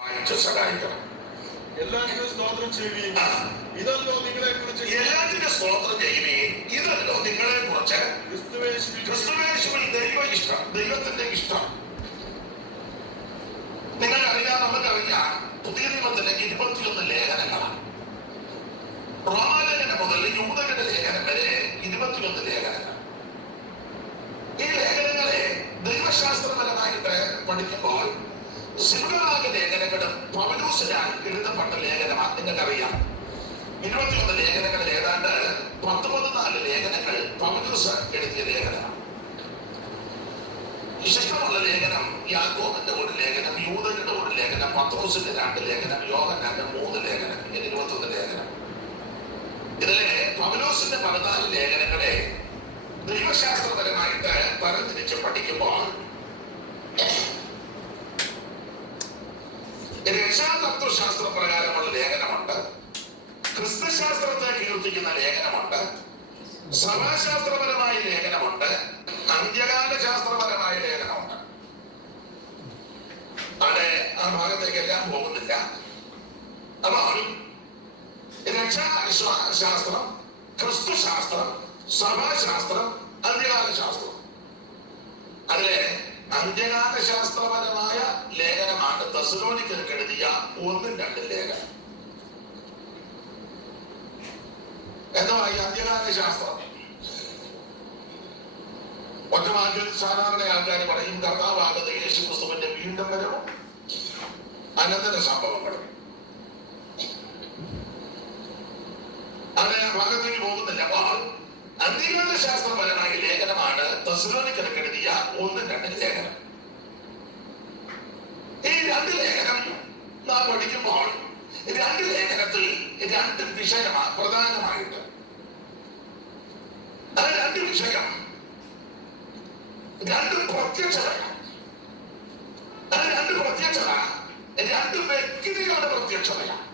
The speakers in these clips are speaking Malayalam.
സഹായിക്കണം. എല്ലാത്തിനും സ്തോത്രം ചെയ്യുകയും ഇതല്ലോ നിങ്ങളെ കുറിച്ച് എല്ലാത്തിനും സ്തോത്രം ചെയ്യുകയും ഇതല്ലോ നിങ്ങളെ കുറിച്ച് ക്രിസ്തുവേശുവിൽ ദൈവത്തിന്റെ ഇഷ്ടം. നിങ്ങൾക്കറിയാം, നമുക്കറിയാം, പുതിയ നിയമത്തിലെ 21 ലേഖനങ്ങളാണ്. റോമാലേഖനം മുതൽ യൂദയുടെ ലേഖനം വരെ 21 ലേഖനങ്ങൾ. ഈ ലേഖനങ്ങളെ ദൈവശാസ്ത്രപരമായിട്ട് പഠിക്കുമ്പോൾ സിംഹഭാഗ ലേഖനങ്ങളും പൗലോസിനാൽ എഴുതപ്പെട്ട ലേഖനമാണ്. നിങ്ങൾക്കറിയാം, 21 ലേഖനങ്ങളിൽ ഏതാണ്ട് 14 ലേഖനങ്ങൾ പൗലോസ് എഴുതിയ ലേഖനമാണ്. ഇഷ്ടമുള്ള ലേഖനം യാക്കോബിന്റെ ഒരു ലേഖനം, യൂദയുടെ ഒരു ലേഖനം, പത്രോസിന്റെ 2 ലേഖനം, യോഹന്നാന്റെ 3 ലേഖനം, ഇങ്ങനെ 21 ലേഖനം. ഇതിലെ പൗലോസിന്റെ 14 ലേഖനങ്ങളെ ദൈവശാസ്ത്രപരമായിട്ട് തരംതിരിച്ച് പഠിക്കുമ്പോൾ രക്ഷാതത്വശാസ്ത്ര പ്രകാരമുള്ള ലേഖനമുണ്ട്, ക്രിസ്തുശാസ്ത്രത്തെ കീർത്തിക്കുന്ന ലേഖനമുണ്ട്, സഭാശാസ്ത്രപരമായ ലേഖനമുണ്ട്, അന്ത്യകാല ശാസ്ത്രപരമായ ലേഖനമുണ്ട്. അവിടെ ആ ഭാഗത്തേക്കെല്ലാം പോകുന്നില്ല. അപ്പോൾ രക്ഷാശാസ്ത്രം, ക്രിസ്തുശാസ്ത്രം, സഭാശാസ്ത്രം, അന്ത്യകാല ശാസ്ത്രം. അതിലെ അന്ത്യകാല ശാസ്ത്രപരമായ ലേഖനമാണ് തെസ്സലോനിക്കർക്ക് എഴുതിയ 1-2 ലേഖനം. എന്തുവാ ഈ അന്ത്യകാല ശാസ്ത്രം? ഒറ്റവാക്കിൽ സാധാരണ ആൾക്കാർ പറയും, കർത്താവാകുന്ന യേശുക്രിസ്തുവിന്റെ വീണ്ടും വരവും അനന്തര സംഭവങ്ങളും. അത് ഭാഗത്തേക്ക് പോകുന്നില്ല. അപ്പോൾ അന്ത്യകാല ശാസ്ത്രപരമായ ലേഖനമാണ് തെസ്സലോനിക്കർക്ക് എഴുതിയ 1-2 ലേഖനം. ഈ 2 ലേഖനം നാം പഠിക്കുമ്പോൾ 2 ലേഖനത്തിൽ 2 വിഷയമാണ് പ്രധാനമായിട്ട്. ആ 2 വിഷയം 2 പ്രത്യക്ഷതയാണ്. ആ 2 പ്രത്യക്ഷത 2 വ്യക്തികളുടെ പ്രത്യക്ഷതയാണ്.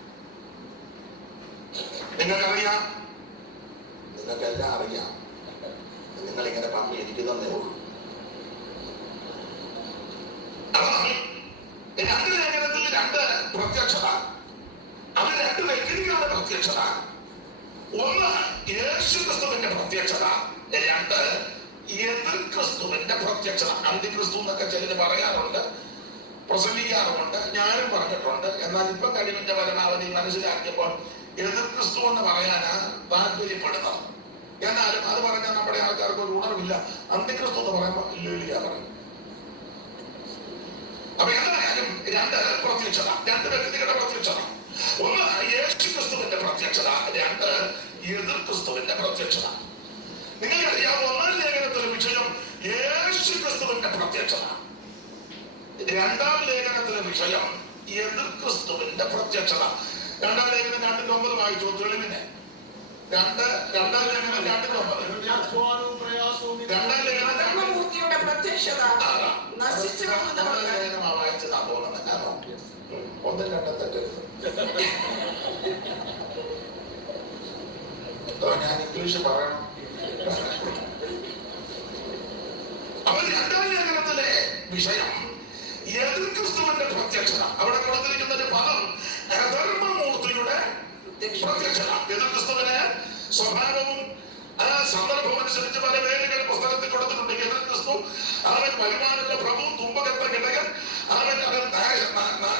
നിങ്ങൾക്കറിയാം, നിങ്ങൾക്കെല്ലാം അറിയാം, നിങ്ങളിങ്ങനെ പറഞ്ഞു ഇരിക്കുന്നതേ ഉള്ളൂ. അപ്പോൾ 2 ലേഖനത്തിൽ 2 പ്രത്യക്ഷത, അത് 2 വ്യക്തികളുടെ പ്രത്യക്ഷത. ഒന്ന് യേശുക്രിസ്തുവിന്റെ പ്രത്യക്ഷത, 2 എതിർ ക്രിസ്തുവിന്റെ പ്രത്യക്ഷത. അന്തിക്രിസ്തു എന്നൊക്കെ ചിലര് പറയാറുണ്ട്, പ്രസംഗിക്കാറുമുണ്ട്, ഞാനും പറഞ്ഞിട്ടുണ്ട്. എന്നാൽ ഇപ്പൊ കഴിവിന്റെ പരമാവധി മനസ്സിലാക്കിയപ്പോൾ എതിർ ക്രിസ്തു എന്ന് പറയാനാ താല്പര്യപ്പെടുന്നത്. എന്നാലും അത് പറഞ്ഞാൽ നമ്മുടെ ആൾക്കാർക്ക് ഒരു ഉണർവില്ല. അന്തിക്രിസ്തു എന്ന് പറയുമ്പോൾ ഇല്ല പറയും. അപ്പൊ എന്തായാലും 2 പ്രത്യക്ഷത, 2 വ്യക്തികളുടെ പ്രത്യക്ഷത. ഒന്ന് യേശുക്രിസ്തുവിന്റെ പ്രത്യക്ഷത, 2 എതിർ ക്രിസ്തുവിന്റെ പ്രത്യക്ഷത. നിങ്ങൾക്കറിയാം, 1-ാം ലേഖനത്തിലെ വിഷയം യേശുക്രിസ്തുവിന്റെ പ്രത്യക്ഷത, 2-ാം ലേഖനത്തിലെ വിഷയം എതിർ ക്രിസ്തുവിന്റെ പ്രത്യക്ഷത. 2-ാം ലേഖനം 2:9 വായിച്ചു തെളിവിനെ. 2-ാം ലേഖനം 2:9. 2-ാം ലേഖനം പ്രത്യക്ഷത വായിച്ചതാ തോന്നുന്നത്. 1-2 തെറ്റരുത്. ഞാൻ ഇംഗ്ലീഷ് പറയണം. അപ്പൊ 2-ാം ലേഖനത്തിലെ വിഷയം എതിർ ക്രിസ്തുവിന്റെ പ്രത്യക്ഷത. അവിടെ കൊടുത്തിരിക്കുന്ന ഒരു പദം ധർമ്മമൂർത്തിയുടെ പ്രത്യക്ഷത. എതിർ ക്രിസ്തുവിന് സ്വഭാവവും സന്ദർഭവും അനുസരിച്ച് പല പേരുകൾ പുസ്തകത്തിൽ കൊടുത്തിട്ടുണ്ട്. എതിർ ക്രിസ്തു അവൻ വരുമാനന്റെ പ്രഭു, തുമ്പകത്തെ ഘടകൻ, അവൻ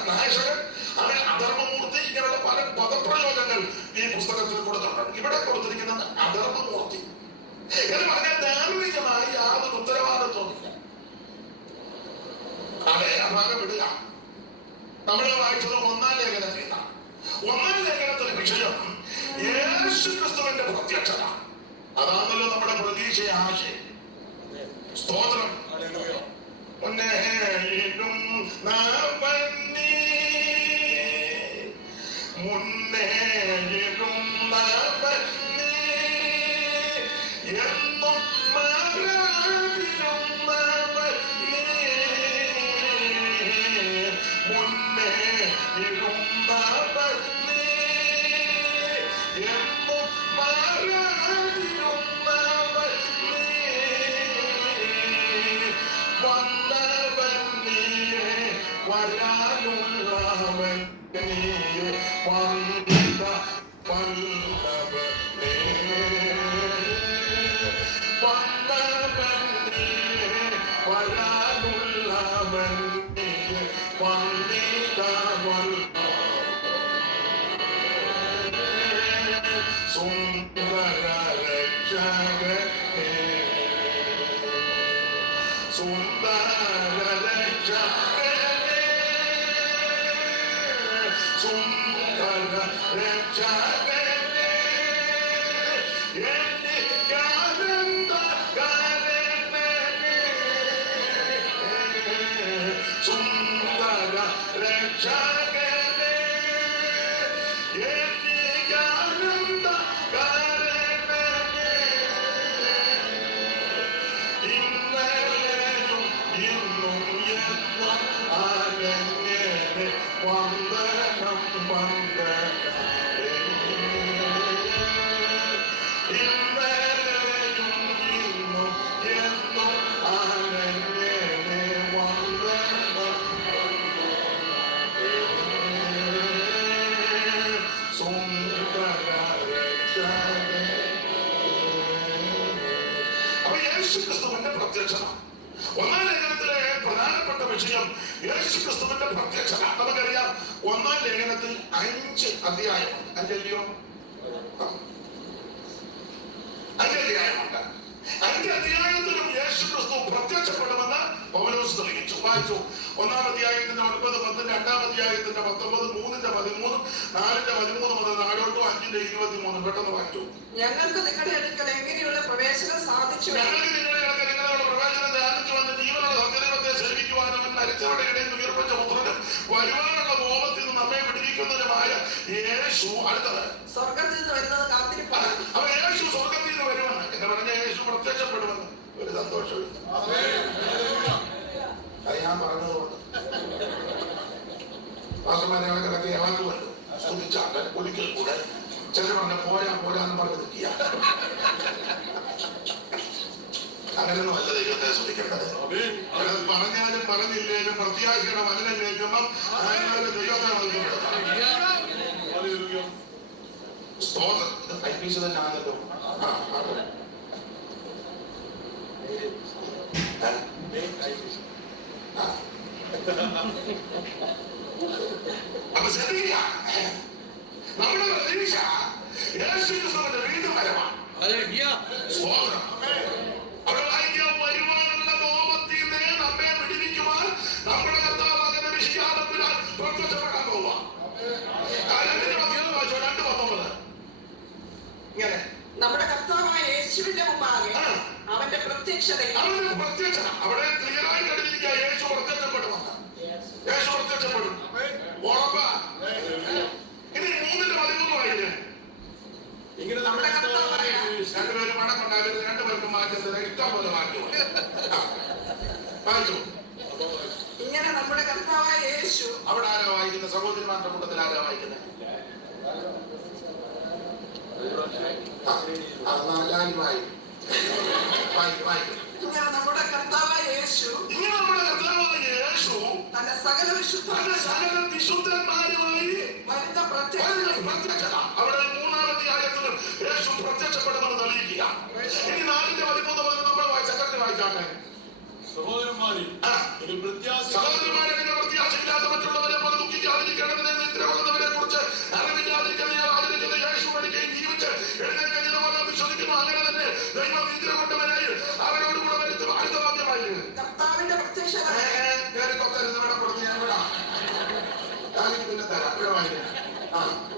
നാശകൻ, അവൻ അധർമ്മമൂർത്തി, ഇങ്ങനെയുള്ള പല പദപ്രയോഗങ്ങൾ ഈ പുസ്തകത്തിൽ കൊടുത്തിട്ടുണ്ട്. ഇവിടെ കൊടുത്തിരിക്കുന്നത് അധർമ്മമൂർത്തി എന്ന് പറഞ്ഞാൽ ധാർമ്മികമായി യാതൊരു ഉത്തരവാദിത്വമില്ല. അതെ, ആ ഭാഗം വിടുക. നമ്മൾ വായിച്ചത് 1-ാം ലേഖനത്തിൽ. 1-ാം ലേഖനത്തിലെ വിഷയം യേശുക്രിസ്തുവിന്റെ പ്രത്യക്ഷത. അതാണല്ലോ നമ്മുടെ പ്രതീക്ഷ, ആശയം. സ്തോത്രം. മുന്നേയും എന്നും വരാനുള്ള യേശുക്രിസ്തുവിന്റെ പ്രത്യക്ഷത. ഒന്നാം ലേഖനത്തിലെ പ്രധാനപ്പെട്ട വിഷയം യേശുക്രിസ്തുവിന്റെ പ്രത്യക്ഷത. നമുക്കറിയാം 1-ാം ലേഖനത്തിൽ 5 അധ്യായമുണ്ട്. 5 അധ്യായമുണ്ട്. 5 അധ്യായത്തിലും യേശുക്രിസ്തു പ്രത്യക്ഷപ്പെടുമെന്ന് പൗലോസ് തെളിയിച്ചു. വായിച്ചു. 1-ാം അധ്യായത്തിന്റെ 9, 10, 2-ാം അധ്യായത്തിന്റെ 19, 3-ന്റെ 13, 4-ന്റെ 13 മുതൽ 4-ോട്ടും 5-ന്റെ 23. പെട്ടെന്ന് വായിച്ചു. ഞങ്ങൾക്ക് നിങ്ങളുടെ അടുക്കൽ എങ്ങനെയുള്ള പ്രവേശനം സാധിച്ചു? ഞങ്ങൾക്ക് നിങ്ങളുടെ അടുക്കൽ നിങ്ങളുടെ പ്രവേശനം ധ്യാനിച്ചു വന്ന് ജീവനുള്ള സത്യദൈവത്തെ സേവിക്കുവാനും മരിച്ചവരുടെ ഇടയിൽ നിന്ന് ഉയർപ്പിച്ച പുത്രനും വരുവാനുള്ള കോപത്തിൽ നിന്ന് നമ്മെ വിടുവിക്കുന്നതിനുമായ യേശു. അടുത്തത് സ്വർഗത്തിൽ നിന്ന് വരുന്നത് കാത്തിരിപ്പാണ്. അപ്പൊ യേശു സ്വർഗത്തിൽ നിന്ന് വരുമെന്ന് എന്ന് പറഞ്ഞ യേശു പ്രത്യക്ഷപ്പെടുമെന്ന് ഒരു സന്തോഷമില്ല. അത് ഞാൻ പറഞ്ഞതുകൊണ്ട് വാസന്മാരൊക്കെ ഇളകുമല്ലോ. സ്തുതിച്ചാണ്ട് ഒരിക്കൽ കൂടെ ചില പറഞ്ഞ പോരാന്ന് പറഞ്ഞ് നിൽക്കുക. അങ്ങനെയൊന്നും അല്ല ദൈവത്തെ സ്തുതിക്കേണ്ടത്. പറഞ്ഞാലും പറഞ്ഞില്ലേലും പ്രത്യാശയുടെ മലിനേക്കുമ്പം ദൈവത്തെ സ്തോത്രം. ഇത് കൈപ്പീസ് തന്നെ ആണല്ലോ. അപ്പൊ ശ്രദ്ധിക്കുക, നമ്മുടെ പ്രതീക്ഷ യേശുക്രിസ്തുവിന്റെ വീണ്ടും വരവാണ്. സ്തോത്രം. അവിടെ വായിക്കാൻ വരുവാനുള്ള കോപത്തിൽ നിന്ന് നമ്മെ വിടുവിക്കുവാൻ നമ്മുടെ കർത്താവ് അങ്ങനെ വിശ്വാസത്തിനാൽ പ്രത്യക്ഷപ്പെടാൻ പോവാ. 2:19 ഇങ്ങനെ നമ്മുടെ കർത്താവായ യേശുവിന്റെ മുമ്പാകെ അവന്റെ പ്രത്യക്ഷത അവിടെ ക്ലിയറായി കഴിഞ്ഞിരിക്കുക. യേശു പ്രത്യക്ഷപ്പെടുമെന്ന്. യേശു പ്രത്യക്ഷപ്പെടും. ഉറപ്പാ. ഇനി 3:13 വായിക്കേ. ഇങ്ങനെ നമ്മുടെ കർത്താവായ രണ്ടുപേരും മടക്കുണ്ടാകരുത്. രണ്ടുപേർക്കും മാറ്റുന്നത് ഇഷ്ടം പോലെ മാറ്റും. വായിച്ചു. ഇങ്ങനെ നമ്മുടെ കർത്താവായ യേശു. അവിടെ ആരാ വായിക്കുന്നത്? സഹോദരിമാരുടെ കൂട്ടത്തിൽ ആരാ വായിക്കുന്നത്? ഇങ്ങനെ നമ്മുടെ കർത്താവായ യേശു തന്റെ സകല വിശുദ്ധന്മാരുമായി വരുന്ന പ്രത്യക്ഷത. അവിടെ 3-ാം അധ്യായത്തിലും യേശു പ്രത്യക്ഷപ്പെടുമെന്ന് തെളിയിക്കുക. ഇനി 4:13 നമ്മൾ സെക്കൻഡ് വായിച്ചാട്ടെ. സഹോദരന്മാരെ നിങ്ങൾ പ്രത്യാശയില്ലാത്ത മറ്റുള്ളവരെ പോലെ ദുഃഖിക്കാതിരിക്കണമെന്ന് നിദ്ര കൊള്ളുന്നവരെ കുറിച്ച് അറിവില്ലാതിരിക്കുന്ന യേശു മരിക്കുകയും ജീവിച്ച് എഴുന്നേൽക്കുന്ന പോലെ വിശ്വസിക്കുന്നു. അങ്ങനെ തന്നെ ദൈവം നിദ്ര കൊണ്ടവനായി അവരോട് കൂടെ വരുത്തും. അടുത്ത വാക്യമായി കർത്താവിന്റെ പ്രത്യക്ഷത. പിന്നെ തരാം. ഇവിടെ വായിക്കാം.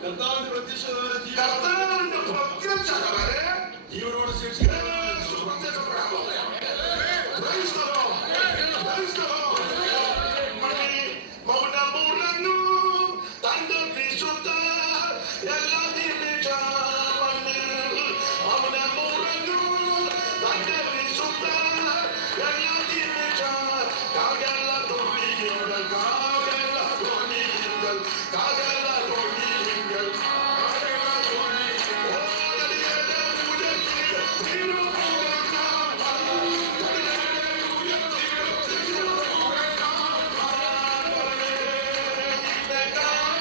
കർത്താവിന്റെ പ്രത്യക്ഷത വരെ ജീവനോട് പ്രത്യക്ഷപ്പെടാൻ പോവുകയാണ്. മൗനമുറങ്ങൂ തന്റെ വിശുദ്ധ എല്ലാ നിമിഷ മൗനമുറങ്ങൂ തന്റെ വിശുദ്ധ എല്ലാ നിമിഷ കാകല തൊഴിലുകൾ കാകല തൊഴിലുകൾ കാകല തൊഴിലുകൾ God.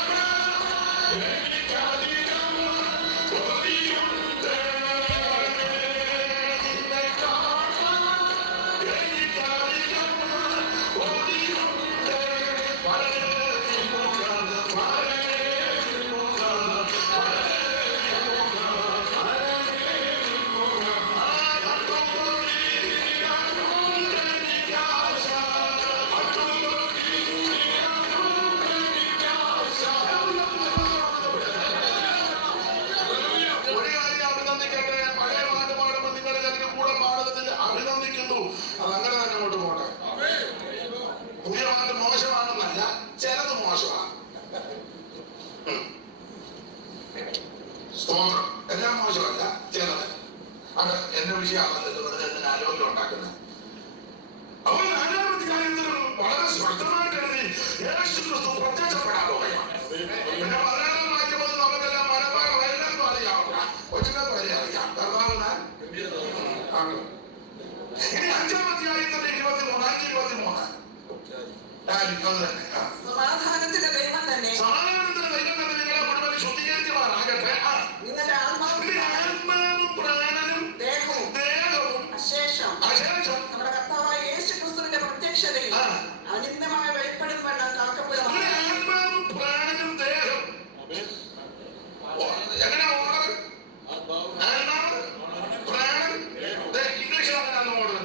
വിഷയമാകുന്നത് വെറുതെ എന്തിന് ആരോഗ്യം ഉണ്ടാക്കുന്നത്. അപ്പോൾ 4-ാം അധ്യായത്തിലും വളരെ സ്പഷ്ടമായിട്ട് എഴുതി യേശു ക്രിസ്തു പ്രത്യക്ഷപ്പെടാൻ പോവുകയാണ്. പിന്നെ 16-ാം വാക്യം മുതൽ നമുക്കെല്ലാം മനപ്പാഠം എല്ലാം അറിയാവുന്ന ഒറ്റ പേരെ അറിയാം. കർത്താവിനാൽ ഇനി 5-ാം അധ്യായത്തിന്റെ 23 അത് തന്നെ. സമാധാനത്തിന്റെ ദൈവം തന്നെ സമാധാനത്തിന്റെ ദൈവം തന്നെ നിങ്ങളെ മുഴുവൻ ശുദ്ധീകരിക്കുവാനാകട്ടെ. നിങ്ങളുടെ ആത്മാവും പ്രാണനും ദേഹവും അശേഷം നമ്മുടെ കർത്താവായ യേശു ക്രിസ്തുവിന്റെ പ്രത്യക്ഷതയിൽ അനിന്ദമായി വെളിപ്പെടുന്നുവെന്ന് കാക്കപ്പെടും. ആത്മാവും പ്രാണനും ദേഹം എങ്ങനെ ഓർഡർ? ആത്മാവ് പ്രാണൻ ഇംഗ്ലീഷ് അങ്ങനെയാണ് ഓർഡർ.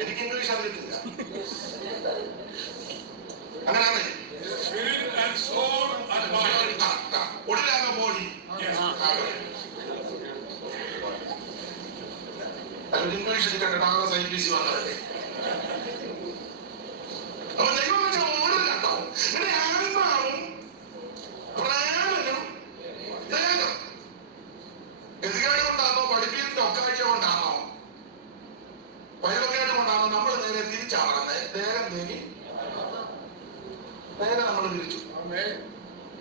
എനിക്ക് ഇംഗ്ലീഷ് അറിയത്തില്ല. അങ്ങനെയാണ് ഒടിലാക ബോഡി. ഇംഗ്ലീഷിൽ കണ്ടിട്ടാണ് സൈൻറ്റിസ്റ്റ് വന്നതല്ലേ. അപ്പൊ ദൈവം വെച്ച ഓർഡർ കണ്ടോ? ഇവിടെ ആത്മാവും പ്രാണനും ദേഹം. ഗതികേട് കൊണ്ടാണോ പഠിപ്പിന്റെ ഒക്കാഴ്ച കൊണ്ടാണോ വയലൊക്കേട് കൊണ്ടാണോ നമ്മൾ നേരെ തിരിച്ചാണ് ദേഹം തേങ്ങി നേരെ നമ്മൾ തിരിച്ചു.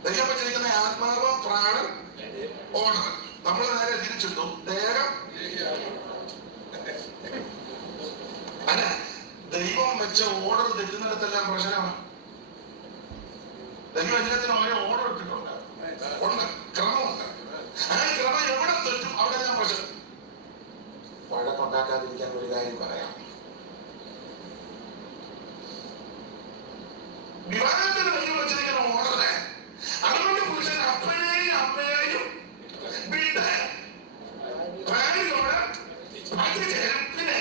ദൈവം വെച്ചിരിക്കുന്ന ആത്മാവ് പ്രാണൻ ഓർഡർ നമ്മൾ നേരെ തിരിച്ചിട്ടു. ദേഹം അല്ല, ദൈവം വെച്ച ഓർഡർ തെറ്റുന്നിടത്തെല്ലാം പ്രശ്നമാണ്. ദൈവവചനത്തിന് ഓരോ ഓർഡർ ഇട്ടിട്ടുണ്ട്, ഉണ്ട്, ക്രമമുണ്ട്. ആ ക്രമം എവിടെ തെറ്റും അവിടെ ഞാൻ പ്രശ്നം. വഴക്കുണ്ടാക്കാതിരിക്കാൻ ഒരു കാര്യം പറയാം. വിവാഹത്തിന് ദൈവം വെച്ചിരിക്കുന്ന ഓർഡറിനെ അതുകൊണ്ട് പുരുഷൻ അപ്പനെയും അമ്മയെയും വിട്ട് ഭാര്യയോട് പറ്റിച്ചേരും. പിന്നെ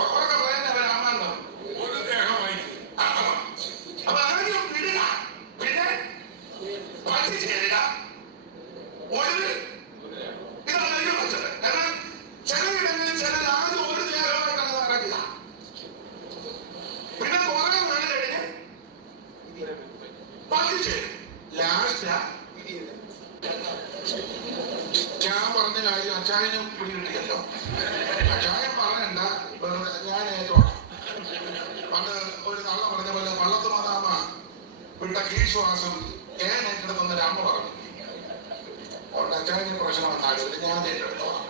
ഉറക്കെ പറയുന്നവർ അമ്മ ഒരു ദേഹമായി. അപ്പൊ ആദ്യം വിടുക, പിന്നെ പറ്റിച്ചേരുക. ഒരു ഇതാണ് ദൈവം വെച്ചത്. എന്നാൽ ചിലയിടങ്ങളിൽ ചിലർ ആദ്യം ഒരു ദേഹമായിട്ടാണ് നടക്കുക. പിന്നെ കുറെ നാൾ കഴിഞ്ഞ് പറ്റിച്ചേരും. ലാസ്റ്റ് ഞാൻ പറഞ്ഞ കാര്യം അച്ചായനും പിടികിട്ടിയല്ലോ. അച്ചായൻ പറഞ്ഞണ്ട, ഞാൻ ഏറ്റോളാം. പണ്ട് ഒരു തള്ള പറഞ്ഞ പോലെ പള്ളത്ത് മാതാമ വിട്ട കീഴ്ശ്വാസം ഏറ്റെടുത്തെന്നൊരു അമ്മ പറഞ്ഞു. അതുകൊണ്ട് അച്ചായന് പ്രശ്നം വന്നാലും ഞാൻ ഏറ്റെടുത്തോളാം.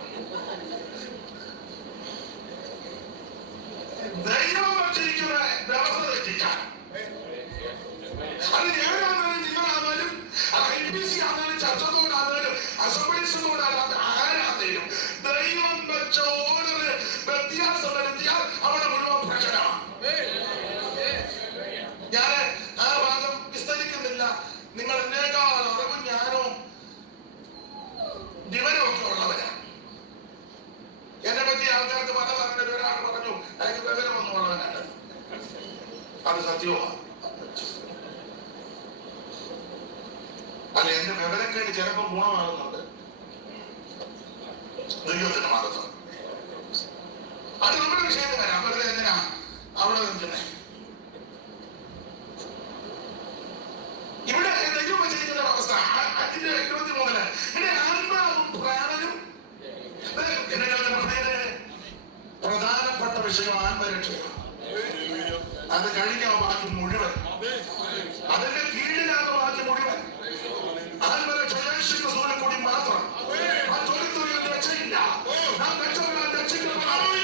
ദൈവം വച്ചിരിക്കുന്ന വ്യവസ്ഥ തെറ്റിക്കാൻ അത് ഞാനാണെങ്കിലും നിങ്ങളാണെങ്കിലും അത് IPC ആണെങ്കിലും ചർച്ചത്തോടാണെങ്കിലും അസംബ്ലീസിനോടാണെങ്കിലും ആരാണെങ്കിലും ദൈവം വെച്ച ഓർഡർ വ്യത്യാസം വരുത്തിയാൽ അവിടെ മുഴുവൻ പ്രശ്നമാണ്. ഞാൻ ആ ഭാഗം വിസ്തരിക്കുന്നില്ല. നിങ്ങൾ എന്നേക്കാൾ അറിവും ഞാനോ വിവരമൊക്കെ ഉള്ളവരാണ്. എന്നെ പറ്റി ആൾക്കാർക്ക് പല പറഞ്ഞ ഒരാൾ പറഞ്ഞു എനിക്ക് വിവരമൊന്നും ഉള്ളവനാണ്. അത് സത്യവുമാണ്. അല്ല, എന്റെ വിവരക്കേട് ചിലപ്പോൾ ഗുണമാകുന്നുണ്ട് ദൈവത്തിന്റെ മതത്വം. അത് നമ്മുടെ വിഷയത്തിൽ വരാം. വെറുതെ എന്തിനാ അവിടെ നിൽക്കുന്നേ? ഇവിടെ ദൈവം വെച്ചിരിക്കുന്ന അവസ്ഥ 5:23 ഇവിടെ ആത്മാവും പ്രാണനും പ്രധാനപ്പെട്ട വിഷയം ആത്മരക്ഷയാണ്. അത് കഴിഞ്ഞാൽ ബാക്കി മുഴുവൻ അതിന്റെ കീഴിലാണ് ബാക്കി മുഴുവൻ. ആത്മരക്ഷ യേശു ക്രിസ്തുവിനെ കൂടി മാത്രം. മറ്റൊരുത്തരും രക്ഷയില്ല. നാം രക്ഷപ്പെടാൻ രക്ഷിക്കപ്പെടാൻ ഒരേ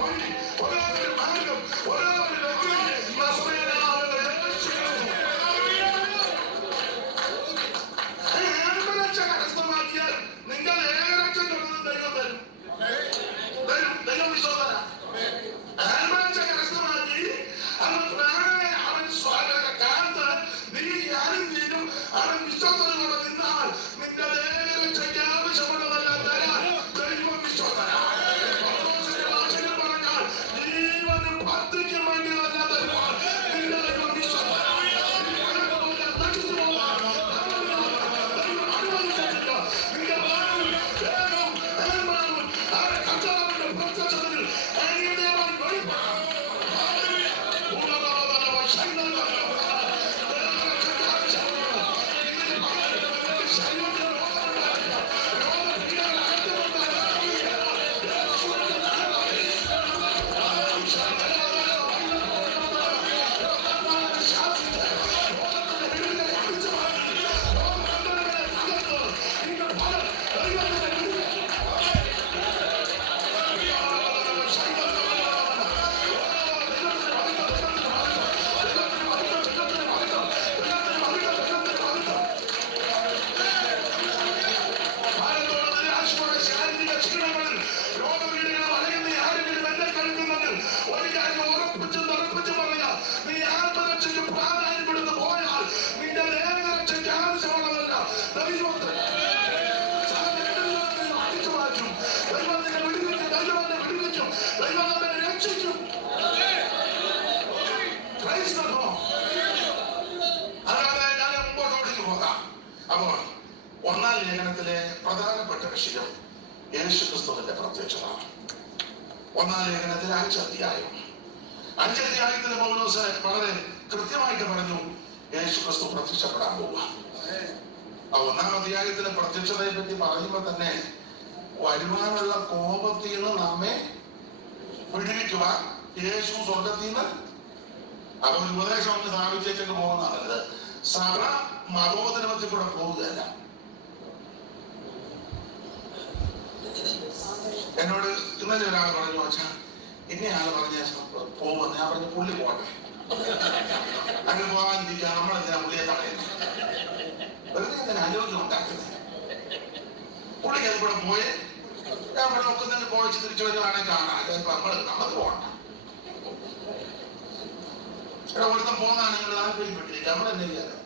വഴി, ഒരേ മാർഗം, ഒരേ വ്യക്തി നസറേയനായ യേശു ക്രിസ്തു. ആത്മരക്ഷ കരസ്ഥമാക്കിയാൽ നിങ്ങൾ ഏകരക്ഷം കൊടുക്കുന്നത് ദൈവം തരും. ദൈവം വിശ്വാസന ആത്മരക്ഷ കരസ്ഥമാക്കി അവൻ പ്രാണനെ അവൻ കാലത്ത് നീ ഞാനും നീനും അവൻ വിശ്വാസത്തോടെ നിന്നാൽ നിന്റെ ഏകരക്ഷയ്ക്ക് ആവശ്യമുള്ളതെല്ലാം തരാൻ ദൈവം വിശ്വാസന. ഭാഷയിൽ പറഞ്ഞാൽ ജീവനും ഭക്തിക്കും വേണ്ടിയതെല്ലാം തരുവാൻ നിന്റെ ദൈവം വിശ്വാസന. ദൈവം നമ്മെ രക്ഷിക്കും. Praise the Lord. അല്ലാതെ ഞാൻ മുമ്പോട്ടോട്ടേക്ക് പോകാം. അപ്പോൾ ഒന്നാം ലേഖനത്തിലെ പ്രധാനപ്പെട്ട വിഷയം യേശുക്രിസ്തുവിന്റെ പ്രത്യക്ഷത. ഒന്നാം ലേഖനത്തിലെ 5 അധ്യായം. 5 അധ്യായത്തിൽ പൗലോസ് വളരെ കൃത്യമായിട്ട് പറഞ്ഞു യേശുക്രിസ്തു പ്രത്യക്ഷപ്പെടാൻ പോവുക. ആ 1-ാം അധ്യായത്തിലെ പ്രത്യക്ഷതയെ പറ്റി പറയുമ്പോൾ തന്നെ വരുവാനുള്ള കോപത്തിൽ നിന്ന് നമ്മെ വിടുവിക്കുക യേശു സ്വർഗത്തിൽ നിന്ന്. അപ്പൊ ഒരു ഉപദേശം ഒന്ന് സ്ഥാപിച്ചേക്ക് പോകുന്നതാണത്. സഭ മതോധർമ്മത്തിൽ കൂടെ പോവുകയല്ല. എന്നോട് ഇന്നലെ ഒരാൾ പറഞ്ഞു, വെച്ചാ ഇന്നയാള് പറഞ്ഞ പോകുമെന്ന്. ഞാൻ പറഞ്ഞു പുള്ളി പോട്ടെ, അങ്ങ് പോകാനിരിക്കുക, നമ്മളെന്തിനാ പുള്ളിയെ തടയുന്നത്? വെറുതെ എന്തിനാ ആരോഗ്യം ഉണ്ടാക്കുന്നത്? പുള്ളിക്ക് അത് കൂടെ പോയി ഞാൻ പറഞ്ഞു ഒക്കെ തന്നെ പോയിച്ച് തിരിച്ചു വരുവാണെങ്കിൽ കാണാം. നമ്മളത് പോകണ്ട. ഇവിടെ ഒരുത്തം പോകാൻ നിങ്ങൾ താല്പര്യപ്പെട്ടിരിക്കുക, നമ്മളെന്നെ ചെയ്യാറ്.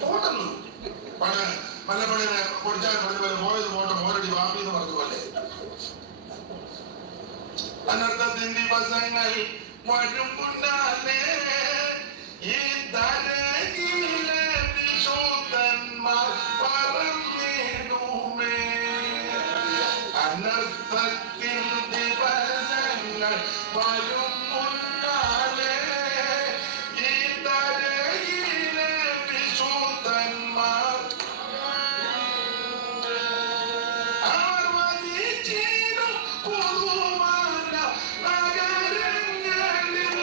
പോട്ടെന്നു പണ്ട് മല്ലപ്പള്ളിനെ പൊടിച്ചാൽ പോലെ പോയത് പോട്ടെ, മോരടി വാപ്പി എന്ന് പറഞ്ഞു പോലെ. അനർത്ഥത്തിൻ ദിവസങ്ങൾ വരും മുന്നാലേ ഈ തരകിലെ വിശുദ്ധന്മാർ പറഞ്ഞിടുമേ. അനർത്ഥത്തിൻ ദിവസങ്ങൾ വരും മുന്നാലേ ഈ തരകിലെ വിശുദ്ധന്മാർ അവർ വധിച്ചിടും പുതുവാന നഗരങ്ങളിൽ.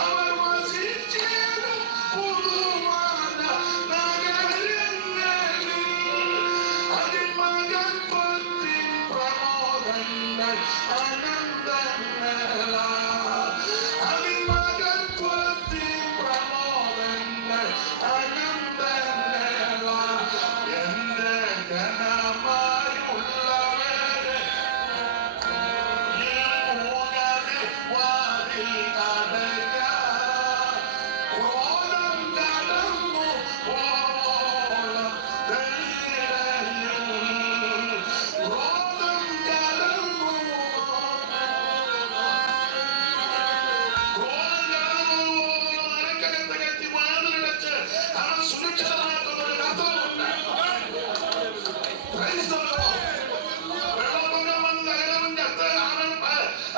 അവർ വസിച്ചിടും പുതുവാന നഗരങ്ങളിൽ. അതിമകത്വത്തിൻ പ്രമോദങ്ങൾ അനന്തങ്ങളാ. അതിമകത്വത്തിൻ പ്രമോദങ്ങൾ അനന്തങ്ങളാ. എന്റെ ജനമായുള്ളവരെ വാതിൽ അടയ്ക്ക. ക്രോധം കടന്നു പോളം തെളിയിടയിൽ. ക്രോധം കടന്നു അരക്കകത്ത് കെട്ടി വാതിലടച്ച് അവൻ സുരക്ഷിതമാക്കുന്ന ഒരു കർത്തവുണ്ട്. Praise the Lord. വെള്ളപ്പൊക്കം വന്ന് നഗരവിന്റെ അത്ത് അവൻ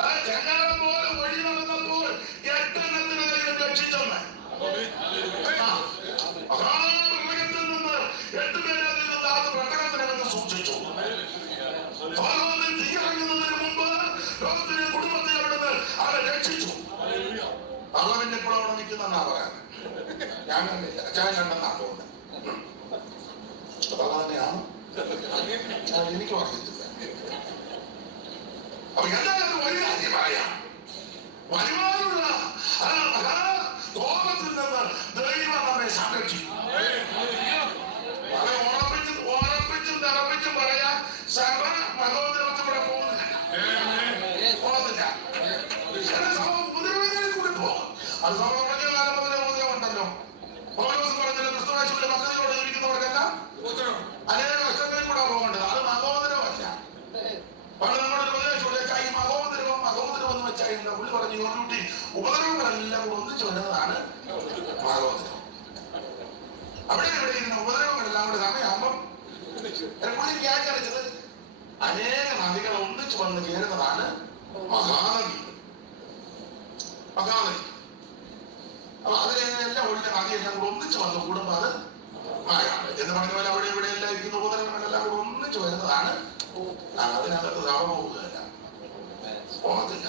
ആ ചങ്ങാടം പോലെ വഴി നടന്നപ്പോൾ 8 എണ്ണത്തിന് ദൈവം രക്ഷിച്ചെന്ന്. മഹാപ്രളയത്തിൽ നിന്ന് 8 പേരെ ദൈവം താഴ്ത്ത് പെട്ടകത്തിനകത്ത് സൂക്ഷിച്ചു. ഫറവോനിൽ തീയിറങ്ങുന്നതിന് മുമ്പ് ലോകത്തിലെ കുടുംബത്തെ അവിടുന്ന് അവരെ രക്ഷിച്ചു. അള്ളവിന്റെ ഇപ്പോൾ അവിടെ നിൽക്കുന്നെന്നാ പറയാൻ. ഞാൻ കണ്ടില്ല, അച്ഛൻ കണ്ടെന്നാ തോന്നുന്നത്. അപ്പൊ അതന്നെയാണ് എനിക്ക് അറിയത്തില്ല. അപ്പൊ എന്തായാലും ഒരു കാര്യം പറയാം. വരുവാനുള്ള ആ മഹാകോപത്തിൽ നിന്ന് ദൈവം നമ്മെ സംരക്ഷിക്കും. അത് ഉറപ്പിച്ചും തിറപ്പിച്ചും പറയാം. സഭ മതോധർമ്മത്തിൽ കൂടെ പോകുന്നില്ല. ചില സഭ ഉപദ്രവങ്ങളിൽ കൂടി പോകും. അത് സഭ തുടങ്ങിയ കാലം മുതലേ ഉപദ്രവമുണ്ടല്ലോ. പൗലോസ് പറഞ്ഞില്ല, ക്രിസ്തുയേശുവിന്റെ പദ്ധതിയോടെ ജീവിക്കുന്നവർക്കെല്ലാം അനേക കഷ്ടങ്ങളിൽ കൂടെ പോകേണ്ടത്. അത് മതോധരമല്ല. പണ്ട് നമ്മുടെ ഉപദേശം ഈ മതോധരവും എന്ന് വെച്ചാൽ പുള്ളി പറഞ്ഞു യൂട്ടി ഉപദ്രവങ്ങളെല്ലാം കൂടെ ഒന്നിച്ചു വരുന്നതാണ് മതോധരം. അവിടെ ഇവിടെ ഇരുന്ന ഉപദ്രവങ്ങളെല്ലാം കൂടെ സമയമാകുമ്പം പുള്ളി വ്യാഖ്യാനിച്ചത് അനേക നദികൾ ഒന്നിച്ചു വന്ന് ചേരുന്നതാണ് മഹാനദി. അപ്പൊ അതിലെല്ലാം ഒഴിഞ്ഞ നദിയെല്ലാം കൂടെ ഒന്നിച്ചു വന്ന് കൂടുമ്പോൾ അത് മായാണ് എന്ന് പറഞ്ഞ പോലെ അവിടെ ഇവിടെ എല്ലാം ഇരിക്കുന്ന ഉപദ്രവങ്ങളെല്ലാം കൂടെ ഒന്നിച്ചു വരുന്നതാണ്. അതിനകത്ത് സഭ പോവുകയല്ല, പോകത്തില്ല.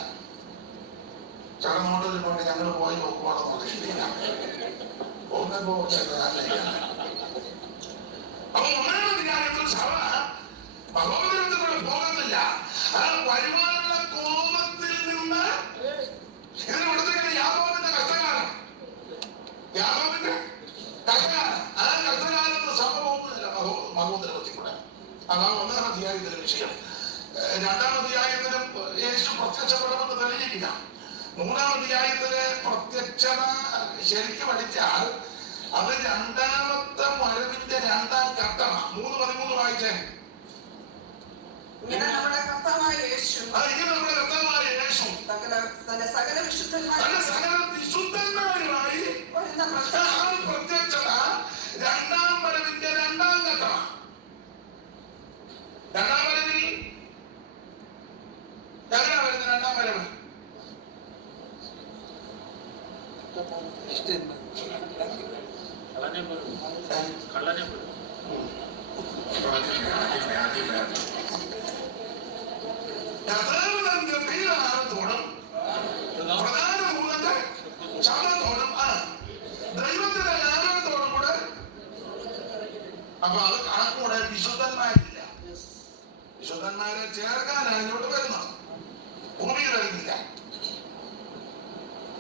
ചടങ്ങോട്ടിൽ കൊണ്ട് ഞങ്ങൾ പോയി നോക്കുവാണെന്നുള്ള ശരിയില്ല. പോകുന്ന അപ്പൊ 1-ാം അധ്യായത്തിൽ സഭ മഹോദരത്തിൽ കൂടെ പോകുന്നില്ല. ആ വരുവാനുള്ള കോപത്തിൽ നിന്ന് ഇതിന് കൊടുത്തിരിക്കുന്ന യാക്കോബിന്റെ കഷ്ടകാലം. യാക്കോബിന്റെ കഷ്ടകാലം. ആ കഷ്ടകാലത്ത് സഭ പോകുന്നില്ല മഹോദരത്തിൽ കൂടെ. അതാണ് 1-ാം അധ്യായത്തിലെ വിഷയം. 2-ാം അധ്യായത്തിലും യേശു പ്രത്യക്ഷപ്പെടുമെന്ന് തെളിയിക്കുക. 3-ാം അധ്യായത്തിലെ പ്രത്യക്ഷത ശരിക്കും പഠിച്ചാൽ അത് രണ്ടാമത്തെ വരവിന്റെ രണ്ടാം ഘട്ടമാണ്. 3:13 വായിച്ചേ. ഇങ്ങനെ നമ്മുടെ കർത്താവായ യേശു ഇങ്ങനെ നമ്മുടെ കർത്താവായ യേശു തന്റെ സകല വിശുദ്ധന്മാരുമായി പ്രത്യക്ഷത രണ്ടാം വരവിന്റെ രണ്ടാം ഘട്ടമാണ്. രണ്ടാം വരവിൽ എങ്ങനെയാ വരുന്നത്? രണ്ടാം വരവ് ഗംഭീരനാഥത്തോടും പ്രധാന ദൂതന്റെ ശബ്ദത്തോടും ദൈവത്തിന്റെ ജ്ഞാനത്തോടും കൂടെ. അപ്പൊ അത് കണക്കൂടെ വിശുദ്ധന്മാരില്ല. വിശുദ്ധന്മാരെ ചേർക്കാനാണ് ഇങ്ങോട്ട് വരുന്നത്, ഭൂമിയിൽ വരുന്നില്ല.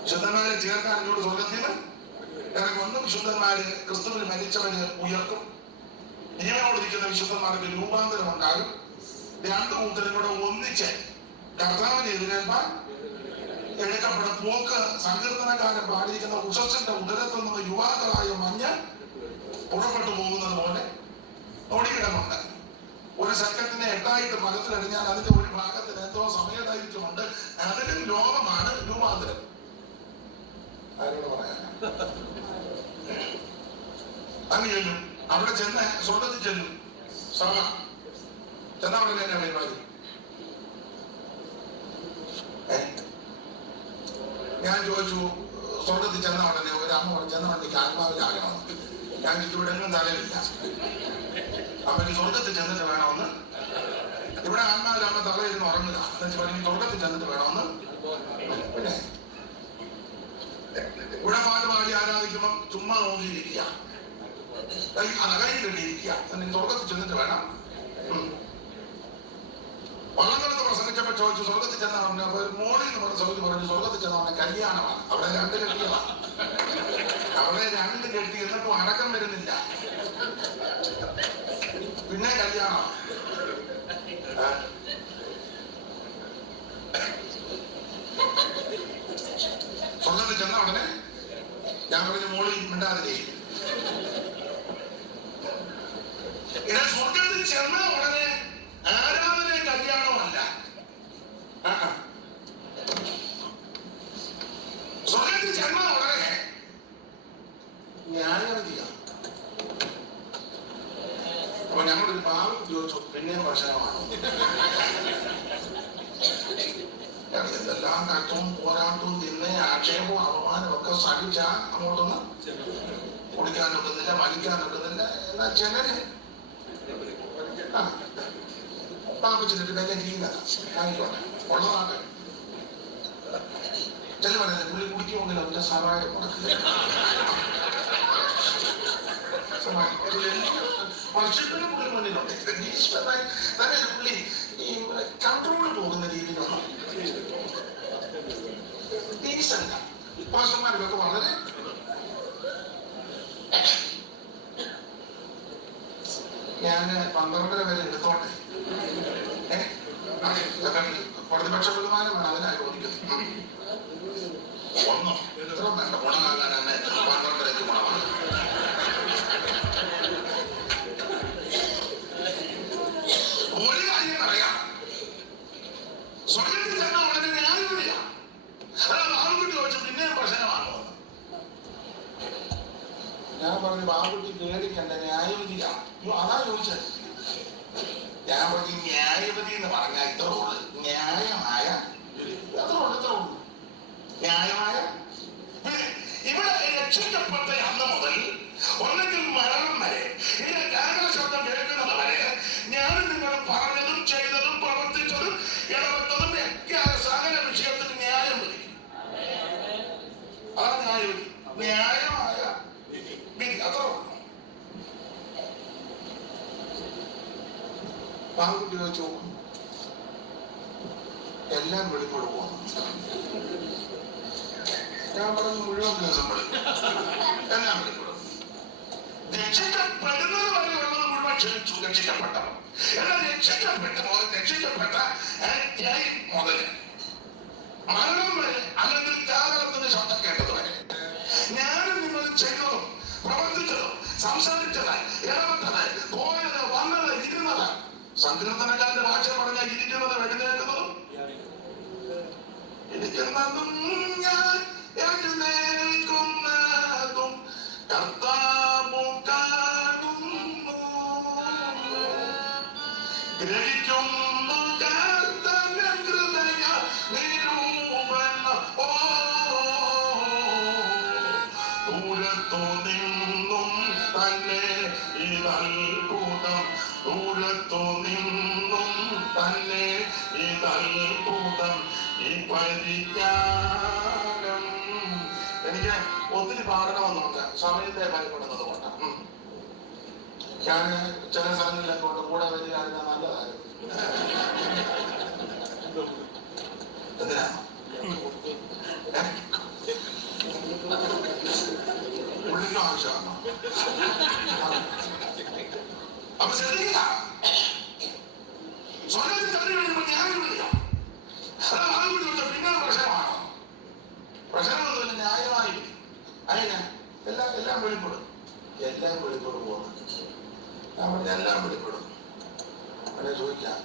വിശുദ്ധന്മാരെ ചേർക്കാൻ ഇങ്ങോട്ട് സ്വർഗത്തിൽ ഇറങ്ങി വന്ന് വിശുദ്ധന്മാര് ക്രിസ്തുവിൽ മരിച്ചവര് ഉയർക്കും. ജീവനോടിരിക്കുന്ന വിശുദ്ധന്മാർക്ക് രൂപാന്തരം ഉണ്ടാകും. രണ്ടു കൂട്ടരും കൂടെ ഒന്നിച്ച് കർത്താവിനെ എതിരേൽപ്പാൻ എടുക്കപ്പെടും. പോക്ക് സങ്കീർത്തനക്കാരൻ പാടിയിരിക്കുന്ന ഉഷസ്സിന്റെ ഉദരത്തിൽ നിന്ന് യുവാക്കളായ മഞ്ഞ് പുറപ്പെട്ടു പോകുന്നത് പോലെ ഓടിക്കിടമുണ്ട്. ഒരു സെക്കൻഡിനെ 8 പകത്തിലടിഞ്ഞാൽ അതിന്റെ ഒരു ഭാഗത്തിന് എന്തോ സമയദൈർഘ്യമുണ്ട്. അതിലും ലോകമാണ് രൂപാന്തരം. ആരോട് പറയാൻ അങ്ങ് ചെല്ലും. അവിടെ ചെന്ന് സ്വർഗത്തിൽ ചെല്ലും. സഭ ചെന്ന അവിടെ തന്നെ പരിപാടി. ഞാൻ ചോദിച്ചു, സ്വർഗത്തിൽ ചെന്ന ഉടനെ ഒരു അമ്മ ചെന്ന വണ്ടിക്ക് ആത്മാവിലാകണമെന്ന്. ഞാൻ ഇവിടെ എങ്ങും തലയിലില്ല. അപ്പൊ എനിക്ക് സ്വർഗത്തിൽ ചെന്നിട്ട് വേണമെന്ന്. ഇവിടെ ആത്മാവിലാകുമ്പോ തലയിരുന്ന് ഉറങ്ങുക. എനിക്ക് സ്വർഗത്തിൽ ചെന്നിട്ട് വേണമെന്ന്. പിന്നെ ഇവിടെ പാട്ട് പാടി ആരാധിക്കുമ്പോ ചുമ്മാ നോക്കിയിരിക്കുക, കൈ കെട്ടിയിരിക്കുക. എനിക്ക് സ്വർഗത്തിൽ ചെന്നിട്ട് വേണം. വള്ളംകടത്ത് പ്രസംഗിച്ചപ്പോ ചോദിച്ചു, സ്വർഗത്തിൽ ചെന്ന മോളിൽ നിന്ന് പറഞ്ഞ സ്വർഗത്തിൽ പറഞ്ഞു, സ്വർഗത്തിൽ ചെന്ന കല്യാണമാണ്. അവിടെ 2 കെട്ടിയതാണ്. അവിടെ 2 കെട്ടി എന്നിട്ടും അടക്കം വരുന്നില്ല. പിന്നെ കല്യാണം. സ്വർഗത്തിൽ ചെന്ന ഉടനെ ഞാൻ പറഞ്ഞു, മോളിൽ മിണ്ടാതിരേ. സ്വർഗത്തിൽ ചെന്ന ഉടനെ ആരാധനയും കല്യാണമല്ല. സ്വർഗത്തിൽ ചെന്ന ഉടനെ ന്യായവിധിയാണ്. അപ്പൊ ഞങ്ങളൊരു പാവം ചോദിച്ചു, പിന്നെ ഭക്ഷണമാണോ? എന്തെല്ലാം കട്ടവും പോരാട്ടവും തിന്ന് ആക്ഷേപവും അപമാനവും ഒക്കെ സഹിച്ചാ അങ്ങോട്ടൊന്ന് കുടിക്കാനൊക്കുന്നില്ല, വലിക്കാനൊക്കുന്നില്ല. എന്നാ ചിലര് പാപ്പിച്ചിട്ട് വില ചെയ്യുന്നതാ. ആയിക്കോട്ടെ, ഉള്ളതാണ്. ചില പറയുന്നത് പുള്ളി കുടിക്കുമെങ്കിൽ അവന്റെ സഹായം മുടക്കില്ല. വർഷത്തിന് പുള്ളി മുന്നിലുണ്ട്. തന്നെ പുള്ളി ഈ കൺട്രോള് പോകുന്ന രീതിയിലുള്ള ഡീസല്ല. പാസ്റ്റർമാർക്കൊക്കെ വളരെ ഞാന് 12:30 വരെ എടുത്തോട്ടെ. പ്രതിപക്ഷ ബഹുമാനമാണ് അതിനായി ചോദിക്കുന്നത്. ഒന്നോ ഇത്ര വേണ്ട ഗുണമാകാൻ തന്നെ 12:30 ഗുണമാണ്. ഒരു കാര്യം പറയാം, സ്വർഗത്തിൽ ചെന്ന ഉടനെ ന്യായവിധിയാണ്. അതാ ബാബുക്കുട്ടി ചോദിച്ചു, പിന്നെ പ്രശ്നമാണോ? ഞാൻ പറഞ്ഞു, ബാബുക്കുട്ടി പേടിക്കണ്ട, ന്യായവിധിയാണ്. അതാ ചോദിച്ചത്. ഞാൻ പറഞ്ഞു, ന്യായവിധി എന്ന് പറഞ്ഞാൽ ഇത്ര ഉള്ളു, ന്യായമായ അത്ര ഉള്ളു. ന്യായമായ ഇവിടെ രക്ഷിക്കപ്പെട്ട അന്ന് മുതൽ ഒന്നെങ്കിൽ മരണം വരെ, ഇതിന്റെ കാരണ ശബ്ദം കേൾക്കുന്നത് വരെ ഞാനും നിങ്ങൾ പറഞ്ഞതും ചെയ്തതും പ്രവർത്തിച്ചതും ഇടപെട്ടതും ഒക്കെ സകല വിഷയത്തിൽ ന്യായം വിധിക്കും. അതാണ് ന്യായവിധി. ന്യായമായ വിധി അത്ര ഉള്ളു. പാവക്കുട്ടി ചോദിച്ചു, എല്ലാം വെളിപ്പെടു പോകുന്നു. ഞാൻ പറഞ്ഞു, മുഴുവൻ ദിവസം വെളിപ്പെടും, എല്ലാം വെളിപ്പെടും. രക്ഷിക്കപ്പെടുന്നത് വരെയുള്ളത് മുഴുവൻ ക്ഷണിച്ചു രക്ഷിക്കപ്പെട്ടവർ. എന്നാൽ രക്ഷിക്കപ്പെട്ട മുതൽ മരണം വരെ അല്ലെങ്കിൽ കാലത്തിന്റെ ശബ്ദം കേട്ടത് വരെ ഞാനും നിങ്ങൾ ചെയ്തതും പ്രവർത്തി സങ്കീർത്തനക്കാരന്റെ ഭാഷ പറഞ്ഞാൽ ഇരിക്കുന്നതും എഴുന്നേൽക്കുന്നതും ഇരിക്കുന്നതും ഞാൻ എഴുന്നേൽക്കുന്നതും കർത്താവു കാണുന്നു, ഗ്രഹിക്കുന്നു കർത്തവ്യ ഹൃദയ നിരൂപണം. ഓ ദൂരത്തു നിന്നും തന്നെ ഇതത്ഭുതം, ദൂരത്തു നിന്നും തന്നെ ഇതത്ഭുതം, ഈ പരിജ്ഞാനം. എനിക്ക് ഒത്തിരി പാടണമെന്നുണ്ട്, സമയത്തെ ഭയപ്പെടുന്നത് കൊണ്ട്. ഞാൻ ചില സ്ഥലങ്ങളിലൊക്കെ കൊണ്ട് കൂടെ വരികയാണെങ്കിൽ നല്ലതായിരുന്നു. എന്തിനാ പുള്ളിക്കും ആവശ്യമാണോ? അപ്പൊ ശ്രദ്ധിക്കുക, സ്വർഗത്തിൽ കയറി കഴിയുമ്പോൾ ന്യായമില്ല. അത് ആളുകൂടി വെച്ചാൽ പിന്നെ പ്രശ്നമാണോ? പ്രശ്നമൊന്നുമില്ല, ന്യായമായി. അതിന് എല്ലാം വെളിപ്പെടും, എല്ലാം വെളിപ്പെടും പോകുന്നു. ഞാൻ പറഞ്ഞ എല്ലാം വെളിപ്പെടും. അവരെ ചോദിക്കാം,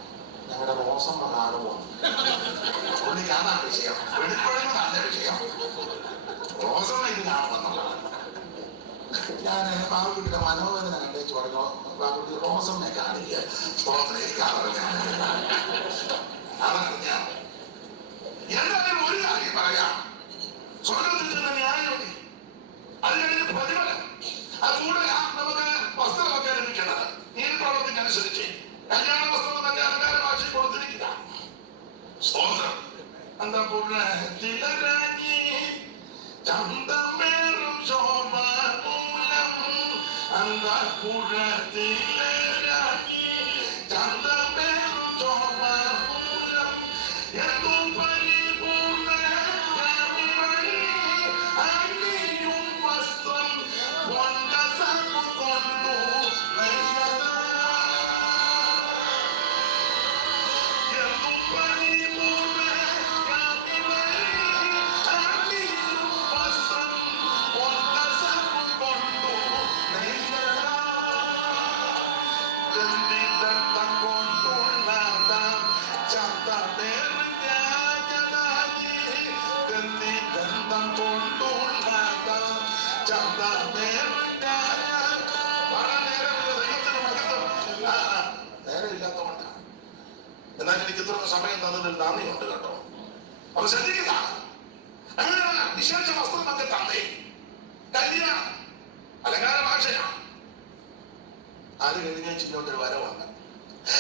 ഞങ്ങളുടെ റോസമ്മ കാണുമോ? പുള്ളിക്ക് അതാണ് വിഷയം, വെളിപ്പെടുന്നതല്ല വിഷയം. റോസമ്മ ഇത് കാണുമെന്നുള്ളതാണ്. ഞാൻ ബാബുക്കുട്ടിയുടെ മനോവേദന കണ്ടേച്ച് പറഞ്ഞു, ബാബുക്കുട്ടി റോസമ്മയെ കാണിക്കുക, അതറിഞ്ഞാൽ എന്തായാലും ഒരു കാര്യം പറയാം. സ്വർഗത്തിൽ ചെന്ന ന്യായവിധി, അത് കഴിഞ്ഞ് പ്രതിഫലം, അതുകൂടെ നമുക്ക് വസ്ത്രമൊക്കെ ലഭിക്കുന്നത് നീതിപ്രവർത്തിക്കനുസരിച്ച് കല്യാണ വസ്ത്രം തന്നെ അലങ്കാര ഭാഷയിൽ കൊടുത്തിരിക്കുക. സ്തോത്രം. എന്താ പുഴത്തിലരാഞ്ഞി ചന്തമേറും ശോഭമൂലം, എന്താ പുഴത്തിലരാഞ്ഞി ചന്തമേറും ശോഭമൂലം, എന്തു പരിപൂർണ്ണ അണിയും വസ്ത്രം പൊൻകസവു കൊണ്ടു നെയ്തതാ. എന്തു പരിപൂർണ്ണ അണിയും വസ്ത്രം പൊൻകസവു കൊണ്ടു നെയ്തതാ. ദണ്ഡിതം കൊണ്ടുള്ളതാം ചന്തമേറിഞ്ഞാഞ്ഞതായി, ദണ്ഡിതം കൊണ്ടുള്ളതാം ചന്തമേറിഞ്ഞാഞ്ഞ. വളരെ നേരമില്ല, ദൈവത്തിന് മഹത്വം. നേരമില്ലാത്തതുകൊണ്ടാണ്. എന്നാൽ എനിക്ക് ഇത്ര സമയം തന്നതിൽ നന്ദിയുണ്ട് കേട്ടോ. അപ്പൊ ശ്രദ്ധിക്കുക, അങ്ങനെ വിശേഷ വസ്ത്രമൊക്കെ തന്നേ. കല്യാണം അലങ്കാര ഭാഷയാണ്. അത് കഴിഞ്ഞ് ചിന്നോട്ടൊരു വരവുണ്ട്.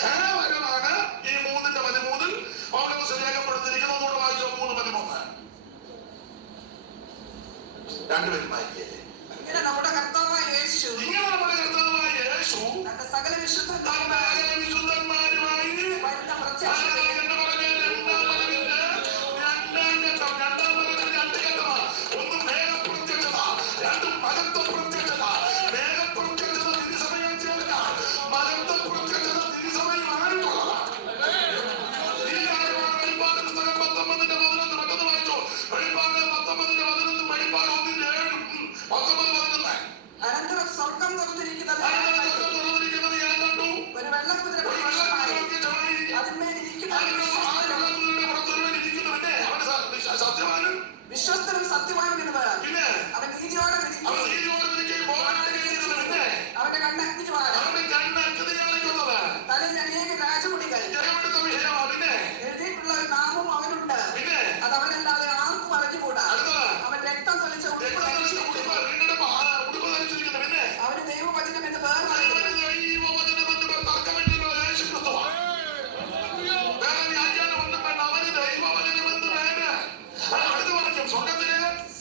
ആ വരവാണ് ഈ 3:13 ഓഗസ്റ്റ് രേഖപ്പെടുത്തിയിരിക്കുന്നത്. വായിച്ചോ, 3:13. രണ്ടുപേരും വായിക്കല്ലേ. ഇങ്ങനെ നമ്മുടെ കർത്താവായ യേശു തന്റെ സകല വിശുദ്ധന്മാരുമായി വരുന്ന പ്രത്യക്ഷതയിൽ അനന്തരം സ്വർഗം തുറന്നിരിക്കുന്നത് ഞാൻ കണ്ടു. ഒരു വെള്ളക്കുതിര അതിന്മേൽ വിശ്വസ്തനും സത്യവാനും എന്നവർ. അവൻ നീതിയോടെ അവന്റെ കണ്ണ് അഗ്നിജ്വാല, തലയിൽ അനേക രാജമുടികൾ, എഴുതിയിട്ടുള്ള ഒരു നാമവും അവനുണ്ട്. അത് അവനല്ലാതെ ആർക്കും അറിഞ്ഞുകൂടാ. അവൻ രക്തം തെളിച്ച ഉടുപ്പ് ധരിച്ചിരിക്കുന്നു. അവന് ദൈവവചനം എന്ന് പേർ നൽകുന്നു.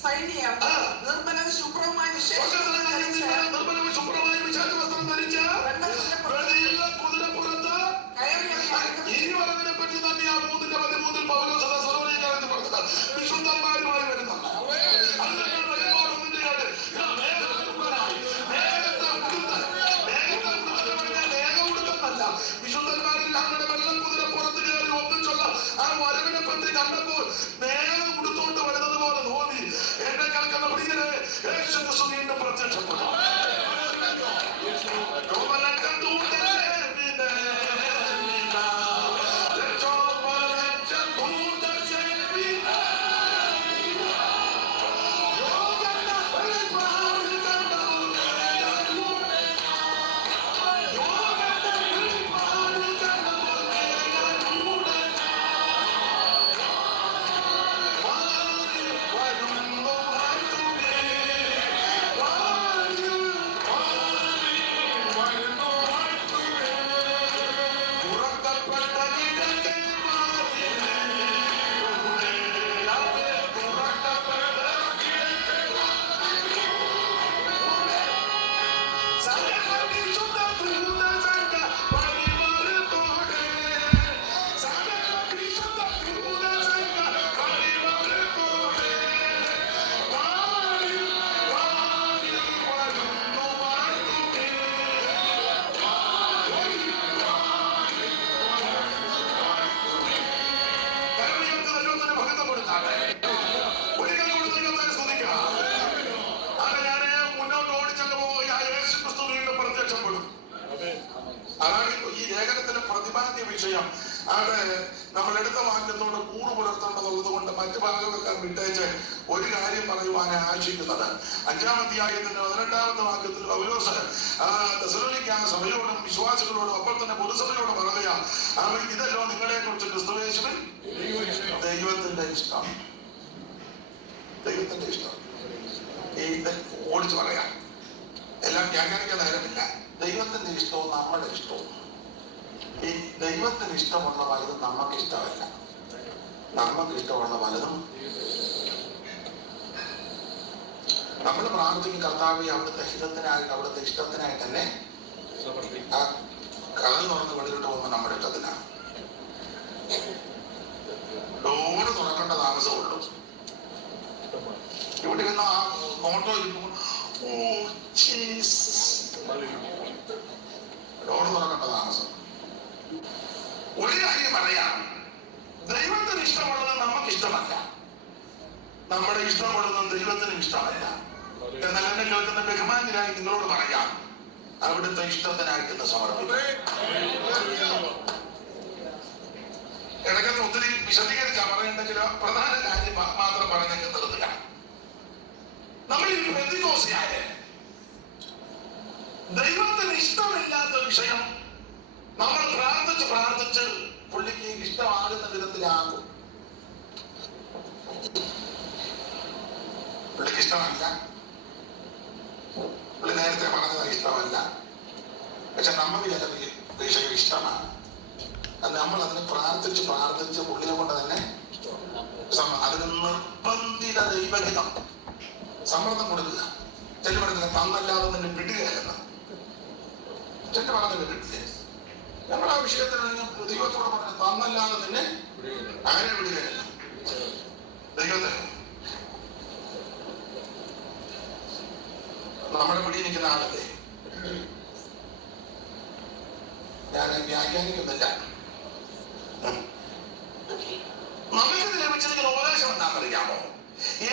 സൈന്യം നിർമ്മലവും ശുഭ്രവുമായ കുതിരപ്പുറത്ത് പറ്റി തന്നെ ആ 3:13 പൗലോസ് വിശുദ്ധന്മാരുമായി വരുന്നുണ്ട്. വിശുദ്ധന്മാരിൽ അങ്ങനെ വെള്ളക്കുതിരപ്പുറത്ത് കയറി ഒന്നിച്ചുള്ള ആ വരവിനെ പറ്റി കണ്ടപ്പോൾ മേഘം കൊടുത്തോണ്ട് വരുന്നത് പോലെ തോന്നി. എന്നെ കേൾക്കുന്ന പ്രിയരെ, യേശു ക്രിസ്തു വീണ്ടും പ്രത്യക്ഷപ്പെട്ടു. അവിടെ നമ്മൾ എടുത്ത വാക്യത്തോട് കൂറ് പുലർത്തേണ്ടതുള്ളത് കൊണ്ട് മറ്റു ഭാഗമൊക്കെ വിട്ടേച്ച് ഒരു കാര്യം പറയുവാൻ ആശിക്കുന്നത് 5-ാം അധ്യായത്തിന്റെ 18-ാമത്തെ വാക്യത്തിൽ പൗലോസ് തെസ്സലോനിക്ക സഭയോടും വിശ്വാസികളോടും അപ്പോൾ തന്നെ പൊതുസഭയോടും പറയുക, ഇതല്ലോ നിങ്ങളെ കുറിച്ച് ക്രിസ്തുയേശുവിൽ ദൈവത്തിന്റെ ഇഷ്ടം. ദൈവത്തിന്റെ ഇഷ്ടം ഓടിച്ചു പറയാം, എല്ലാം വ്യാഖ്യാനിക്കാൻ നേരമില്ല. ദൈവത്തിന്റെ ഇഷ്ടവും നമ്മുടെ ഇഷ്ടവും. ഈ ദൈവത്തിന് ഇഷ്ടമുള്ള പലതും നമുക്ക് ഇഷ്ടമല്ല, നമുക്ക് ഇഷ്ടമുള്ള പലതും നമ്മൾ പ്രാർത്ഥിക്കും. കർത്താവേ, അവിടുത്തെ ഹിതത്തിനായിട്ട് അവിടുത്തെ ഇഷ്ടത്തിനായിട്ട് തന്നെ ആ കഥ തുറന്ന് വെളിയിലോട്ട് പോകുമ്പോൾ നമ്മുടെ ഇഷ്ടത്തിനാണ്. ഡോറ് തുറക്കേണ്ട താമസമുള്ളൂ. ഇവിടെ നിന്ന് ആ ഫോട്ടോ ഇരിക്കുമ്പോൾ ഡോറ് തുറക്കേണ്ട താമസം. ഒരു കാര്യം പറയാം, ദൈവത്തിന് ഇഷ്ടമുള്ളത് നമുക്ക് ഇഷ്ടമല്ല, നമ്മുടെ ഇഷ്ടമുള്ളത് ദൈവത്തിന് ഇഷ്ടമല്ല. എന്നാൽ എന്നെ കേൾക്കുന്ന ബഹുമാന്യരായി നിങ്ങളോട് പറയാം, അവിടുത്തെ ഇഷ്ടത്തിനായിട്ട് ഇന്ന് സമർപ്പിക്കും. ഇടയ്ക്കൊന്ന് ഒത്തിരി വിശദീകരിച്ചാ പറയണ്ടെങ്കിലോ പ്രധാന കാര്യം മാത്രം പറഞ്ഞെങ്കിൽ നിർത്തുക. നമ്മൾ ഈ പെന്തിക്കോസ്തുകാര് ദൈവത്തിന് ഇഷ്ടമില്ലാത്ത വിഷയം നമ്മൾ പ്രാർത്ഥിച്ച് പുള്ളിക്ക് ഇഷ്ടമാകുന്ന വിധത്തിലാകും. പുള്ളിക്ക് ഇഷ്ടമല്ല, പുള്ളി നേരത്തെ പറഞ്ഞത് ഇഷ്ടമല്ല, പക്ഷെ നമുക്ക് ചില വിഷയം ഇഷ്ടമാണ്. നമ്മൾ അതിന് പ്രാർത്ഥിച്ച് പുള്ളിയെ കൊണ്ട് തന്നെ അതിന് നിർബന്ധിത ദൈവഹിതം സമ്മർദ്ദം കൊടുക്കുക. ചെല്ലു പറയുന്നത് തന്നല്ലാതെ തന്നെ വിടുകയല്ലെന്ന്. ചെല്ലു പറഞ്ഞത് വിട്ടില്ലേ? നമ്മൾ ആ വിഷയത്തിൽ ദൈവത്തോട് പറഞ്ഞു തന്നല്ലാതെ തന്നെ ആരെ വിടുകയല്ല. ദൈവത്തെ നമ്മുടെ പിടിയിൽ നിൽക്കുന്ന ആളല്ലേ. ഞാൻ വ്യാഖ്യാനിക്കുന്നില്ല. നമുക്കിത് ലഭിച്ചിരിക്കുന്ന ഉപദേശം എന്താണെന്നറിയാമോ?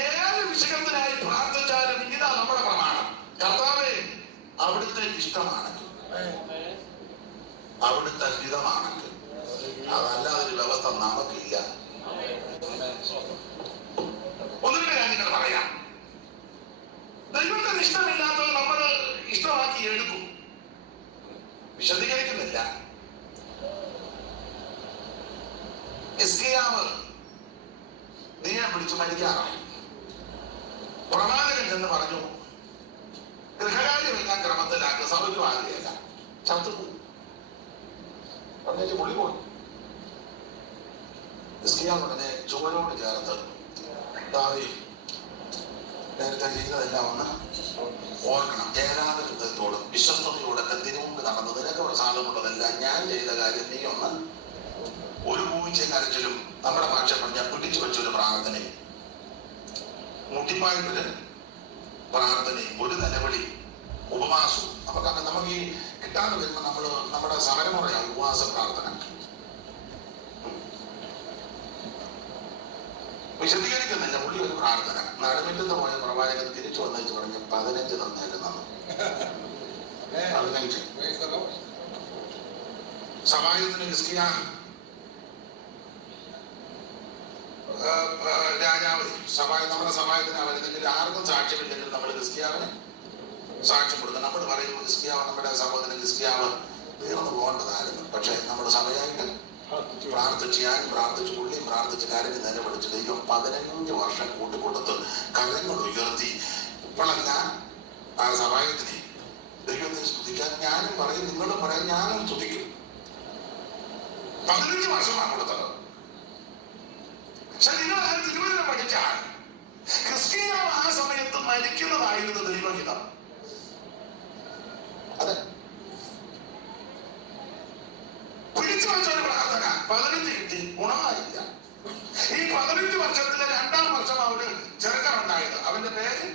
ഏത് വിഷയത്തിനായി പ്രാർത്ഥിച്ചാലും ഇതാ നമ്മുടെ പ്രമാണം. കർത്താവേ, അവിടുത്തെ ഇഷ്ടമാണെങ്കിൽ, അവിടുത്തെ ഹിതമാണെങ്കിൽ, അതല്ലാതൊരു വ്യവസ്ഥ നമുക്കില്ല. ഒന്നിന്റെ കാര്യങ്ങൾ പറയാം. ദൈവത്തിന് ഇഷ്ടമില്ലാത്തത് നമ്മൾ ഇഷ്ടമാക്കി എടുക്കും. വിശദീകരിക്കുന്നില്ല. ഹിസ്കിയാവ് നീയെ പിടിച്ചു മരിക്കാറായി. പ്രവാചകൻ എന്ന് പറഞ്ഞു, ഗൃഹകാര്യമെല്ലാം ക്രമത്തിലാക്കുക, സഭയ്ക്ക് ആകുകയല്ല, ചത്തുപോകും. പറഞ്ഞേച്ച് പുള്ളി പോയി. ഹിസ്കിയാവ് ഉടനെ ചുവരോട് ചേർത്ത്, ദാവീദ് നേരത്തെ ചെയ്തതെല്ലാം ഒന്ന് ഓർക്കണം, ഏകാഗ്രതയോടും വിശ്വസ്തയോടൊക്കെ തിരുമുമ്പ് നടന്നു നിനക്ക് പ്രസാദമുള്ളതെല്ലാം ഞാൻ ചെയ്ത കാര്യം നീ ഒന്ന് ഒരു പൂച്ച കരച്ചിലും നമ്മുടെ ഭാഷ പറഞ്ഞാൽ പിടിച്ചു വെച്ചൊരു പ്രാർത്ഥനയും മുട്ടിപ്പായിട്ടൊരു പ്രാർത്ഥനയും ഒരു നിലവിളി ഉപവാസവും നമുക്ക് ഈ കിട്ടാതെ വരുമ്പോൾ നമ്മുടെ സമരമുറയാണ് ഉപവാസ പ്രാർത്ഥന. വിശദീകരിക്കുന്നില്ല. പുള്ളി ഒരു പ്രാർത്ഥന. നടുമിറ്റത്ത് പോയ പ്രവാചകൻ തിരിച്ചു വന്നു പറഞ്ഞ് 15 തന്നേക്കുന്നു. 15 സമാജത്തിന് ഹിസ്കിയാ രാജാവ് നമ്മുടെ സമാജത്തിനാ വരുന്നെങ്കിൽ ആർക്കും സാക്ഷ്യമില്ലെങ്കിൽ നമ്മൾ ഹിസ്കിയാവിന് സാക്ഷ്യം കൊടുക്കണം. നമ്മൾ പറയുമ്പോൾ ഹിസ്കിയാവ് നമ്മുടെ സമൂഹത്തിന് ഹിസ്കിയാവ് തീർന്നു പോകേണ്ടതായിരുന്നു. പക്ഷെ നമ്മുടെ സമയമായിട്ട് പ്രാർത്ഥിച്ച് ഞാനും പ്രാർത്ഥിച്ചു, പുള്ളിയും പ്രാർത്ഥിച്ച് കരഞ്ഞ് നിലവിളിച്ച് ദൈവം 15 വർഷം കൂട്ടിക്കൊടുത്ത് കരങ്ങൾ ഉയർത്തി. ഇപ്പോഴല്ല ആ സമാജത്തിനെ ദൈവത്തെ സ്തുതിക്കാൻ ഞാനും പറയും, നിങ്ങളും പറയും, ഞാനും സ്തുതിക്കും. 15 വർഷമാണ് കൊടുത്തത്. പക്ഷെ നിങ്ങൾ ആ തിരുവചനം പഠിച്ചാൽ ഹിസ്കിയാവ് ആ സമയത്ത് മരിക്കുന്നതായിരുന്നു ദൈവഹിതം. അതെ, പിടിച്ചു വെച്ചൊരു പ്രാർത്ഥന 15 കിട്ടി, ഗുണമായില്ല. ഈ 15 വർഷത്തിലെ 2-ാം വർഷം അവന് ചെറുക്കനുണ്ടായത്. അവന്റെ പേര്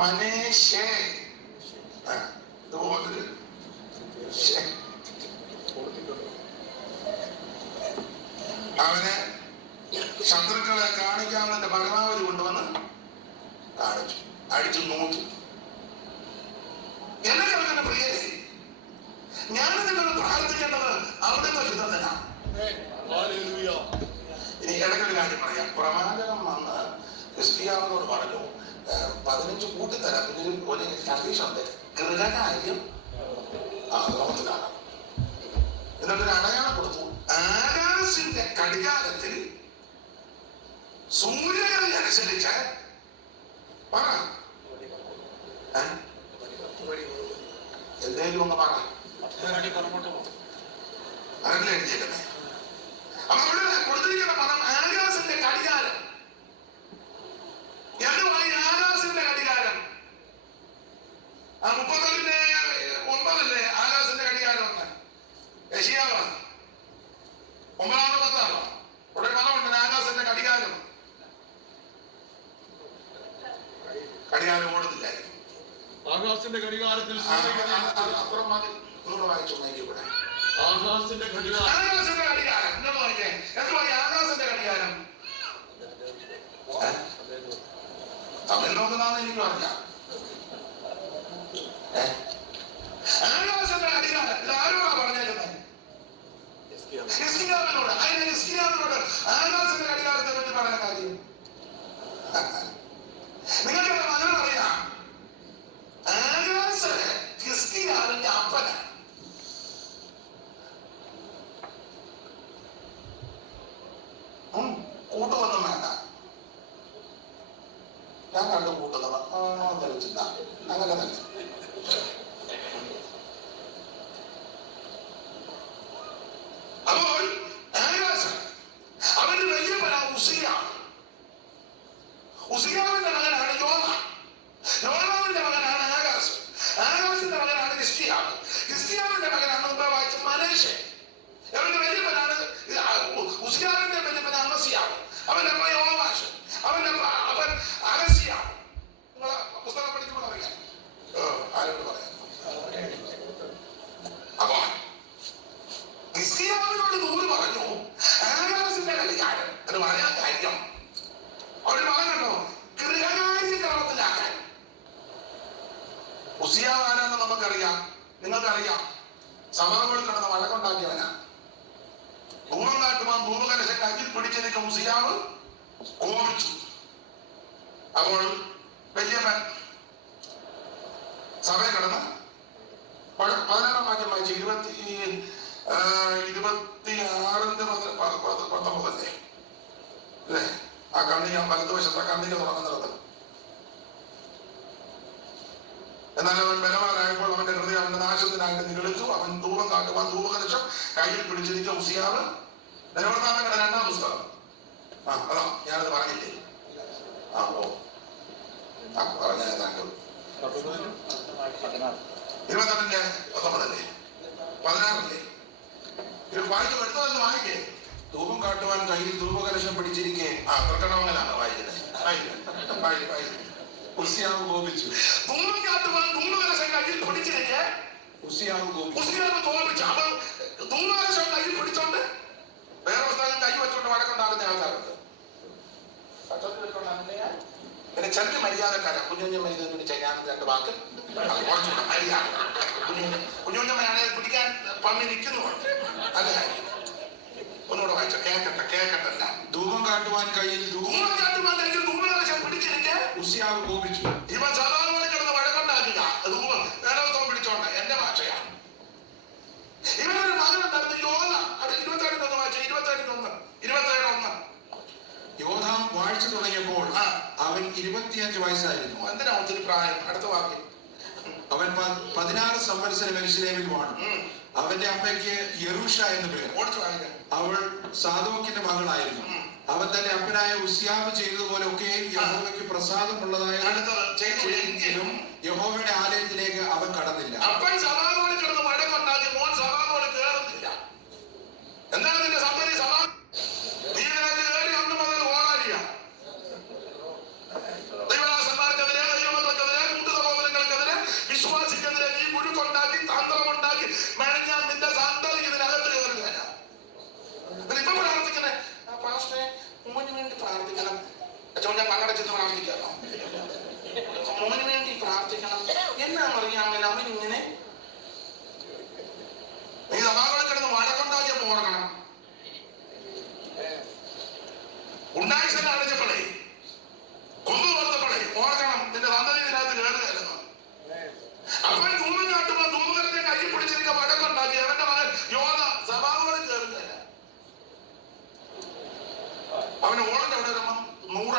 മനേഷേ. ഇതുപോലൊരു അവനെ ശത്രുക്കളെ കാണിക്കാമെന്നെ പരമാവധി കൊണ്ടുവന്ന് കാണിച്ചു, അടിച്ചു നോക്കി. എന്നെ കേൾക്കുന്ന പ്രിയരെ, ഞാൻ നിങ്ങൾ പ്രാർത്ഥിക്കേണ്ടത് അവിടുത്തെ ഹിതത്തിനാണ്. Hallelujah. ഇനി ഇടയ്ക്കൊരു കാര്യം പറയാം. പ്രവാചകൻ വന്ന് ക്രിസ്ത്യാനോട് പറഞ്ഞു 15 കൂട്ടിത്തരാം, പിന്നെ ഒരു കണ്ടീഷൻ ഉണ്ട്, ഗൃഹകാര്യം ലോകത്തിലാണ്. എന്നിട്ടൊരു അടയാളം കൊടുത്തു. ആകാശിന്റെ കടികാരത്തിൽ സൂര്യനെ അനുസരിച്ച് പറ, എന്തേലും ഒന്ന് പറ, അതല്ലേ എഴുതിയേക്കുന്നത്. അപ്പൊ അവിടെ കൊടുത്തിരിക്കുന്ന പദം ആകാശിന്റെ കടികാരം. എന്തുവായി ആകാശിന്റെ കടികാരം? 34:9 ആകാശിന്റെ കടികാരം എന്ന് യെശയ്യാവ് 9:10 ഇവിടെ പദമുണ്ട്, ആകാശിന്റെ കടികാരം. കടികാരം ഓടുന്നില്ല. ആകാശത്തിന്റെ ഘടികാരത്തിൽ അപ്പുറം മതി, ഒന്നുകൂടെ വായിച്ചു നോക്കിക്കൂടെ. ആകാശത്തിന്റെ ഘടികാരം, ആകാശത്തിന്റെ കടികാരം എന്നോട് നോക്കിയേ. എന്തുവായി ആകാശത്തിന്റെ കടികാരം? തമിഴ് നോക്കുന്നതാന്ന് എനിക്ക് പറഞ്ഞാൽ ആകാശത്തിന്റെ കടികാരം ഇത് ആരോടാ പറഞ്ഞേക്കുന്നത്? ഹിസ്കിയാവിനോട്. അതിന് ഹിസ്കിയാവിനോട് ആകാശത്തിന്റെ കടികാരത്തെ പറ്റി പറയുന്ന കാര്യം നിങ്ങൾക്ക് മകനും അറിയാം. ആകാശ ഹിസ്കിയാവിന്റെ അപ്പനാണ്. കൂട്ടുവൊന്നും വേണ്ട, ഞാൻ കണ്ടു കൂട്ടുന്നവ ധരിച്ചില്ല, അങ്ങനെ തന്നെ. അപ്പോൾ ആകാശം അവന്റെ വലിയപ്പനാണ് ഉസിയാണ്. ഉസിയാവിന്റെ മകനാണ് യോന. യോനാവിന്റെ മകനാണ് ആകാശം. ആകാശത്തിന്റെ മകനാണ് ഹിസ്കിയാവ്. ഹിസ്കിയാവിന്റെ മകനാണ് മുമ്പേ വായിച്ച മനേശൻ. അവന്റെ വലിയപ്പനാണ് ഉസിയാവിന്റെ വലിയപ്പൻ അമസ്യാവ്. അവന്റെ അമ്മ യോവാശ്. അവന്റെ അവൻ അഗസ്യാവ്. നിങ്ങളെ പുസ്തകം പഠിക്കുമ്പോൾ അറിയാം. ആരോട് പറയാം. അപ്പൊ ഹിസ്കിയാവിനോട് ദൂത് പറഞ്ഞു ആകാശത്തിന്റെ കടികാരം എന്ന് പറയാൻ കാര്യം അവരുടെ മകനുണ്ടോ ഗൃഹകാര്യ ക്രമത്തിലാക്കാൻ. ഉസിയാവ് ആരാന്ന് നമുക്കറിയാം, നിങ്ങൾക്കറിയാം. സഭകളിൽ കിടന്ന് വഴക്കുണ്ടാക്കിയവനാ. ധൂമം കാട്ടുവാൻ ധൂമകലശം കയ്യിൽ പിടിച്ചിരിക്കും ഉസിയാവ് കോപിച്ചു. അപ്പോൾ വല്യപ്പൻ സഭയിൽ കിടന്ന് 16-ാം വാക്യം വായിച്ചു. 26-19 അല്ലേ? ആ കണ്ണിക വലതുവശത്തെ കണ്ണിക തുടങ്ങുന്നിടത്ത്. എന്നാൽ അവൻ ബലവാനായപ്പോൾ അവന്റെ ഹൃദയം അവന്റെ നാശത്തിനായിട്ട് നിഗളിച്ചു. അവൻ ധൂപം കാട്ടുവാൻ ധൂപകലശം കയ്യിൽ പിടിച്ചിരിക്കും ഉസിയാവ്. നിലവർത്താമങ്ങളുടെ 2-ാം പുസ്തകം. അതാ ഞാനത് പറഞ്ഞില്ലേ? പറഞ്ഞ 28-ന്റെ 19 16 വായിക്കും. എടുത്തതെന്ന് വായിക്കേ. ധൂപം കാട്ടുവാൻ കയ്യിൽ ധൂപകലശം പിടിച്ചിരിക്കെ പ്രകടനങ്ങളാണ് വായിക്കുന്നത്. ഉസിയാവ് കോപിച്ചു. ധൂപം കാട്ടുവാൻ ധൂപകലശം കയ്യിൽ പിടിച്ചിരിക്കെ ഉസിയാവ് കോപിച്ചു. അവൻ ധൂപകലശം കയ്യിൽ പിടിച്ചോണ്ട് വേറെ പുസ്തകം കൈ വെച്ചോണ്ട് വഴക്കുണ്ടാകുന്ന ആൾക്കാരുണ്ട്. പിന്നെ ചെറിയ മര്യാദക്കാരാ. കുഞ്ഞുഞ്ഞമ്മ ഇത് പിടിച്ച ഞാൻ 2 വാക്ക് കുറച്ചുകൂടെ മര്യാദ. കുഞ്ഞുഞ്ഞമ്മയാണെങ്കിൽ പിടിക്കാൻ പമ്മി നിൽക്കുന്നുണ്ട്. അല്ല ഒന്നുകൂടെ വായിച്ചോ. കേക്കട്ടല്ല. ധൂപം കാട്ടുവാൻ കയ്യിൽ ധൂപകലശം പിടിച്ചിരിക്കെ ഉസിയാവ് കോപിച്ചു. ഇവൻ സഭാപോലെ കിടന്ന് വഴക്കുണ്ടാക്കുക. ധൂപം വേറൊരുത്തം പിടിച്ചോണ്ട്. എന്റെ ഭാഷയാണ്. ഇവനൊരു മകനുണ്ടായിരുന്നു യോന. അത് 27-1 വായിച്ചു. 27-1 യോധാം വാഴ്ച തുടങ്ങിയപ്പോൾ അവൻ 25 വയസ്സായിരുന്നു. എന്തിനാ ഒത്തിരി പ്രായം? അടുത്ത വാക്യം. അവൻ 16 സംവത്സരം യെരൂശലേമിൽ വാണു. അവന്റെ അമ്മയ്ക്ക് യെറൂഷ എന്ന് പേര്. അവൾ സാദോക്കിന്റെ മകളായിരുന്നു. അവൻ തന്റെ അപ്പനായ ഉസിയാവ് ചെയ്തതുപോലെ ഒക്കെ യഹോവയ്ക്ക് പ്രസാദമുള്ളതായ എങ്കിലും യഹോവയുടെ ആലയത്തിലേക്ക് അവൻ കടന്നില്ല. അപ്പൻ സഭാഗോളിൽ കിടന്ന് വഴക്കുണ്ടാക്കി. മോൻ സഭാഗോളിൽ കയറുന്നില്ല. എന്താണ് നിന്റെ സമ്പതി? സഭാ നീ ഇതിനകത്ത് കയറി 1 മുതൽ ഓടാനില്ല. ദൈവദാസന്മാർക്കെതിരെ, ദൈവമക്കൾക്കെതിരെ, കൂട്ടുസഹോദരങ്ങൾക്കെതിരെ, വിശ്വാസിക്കെതിരെ നീ മുഴുക്കുണ്ടാക്കി തന്ത്രമുണ്ടാക്കി മെനഞ്ഞാൽ നിന്റെ സന്തതി ഇതിനകത്ത് കയറുകയല്ല. ഇപ്പൊ പ്രാർത്ഥിക്കണേ പാസ്റ്റേ, മോന് വേണ്ടി പ്രാർത്ഥിക്കണം. ഞാൻ കണ്ണടച്ചെന്ന് പ്രാർത്ഥിക്കാമോ? മോന് വേണ്ടി പ്രാർത്ഥിക്കണം. എന്നാ അറിയാമല്ലോ അവനിങ്ങനെ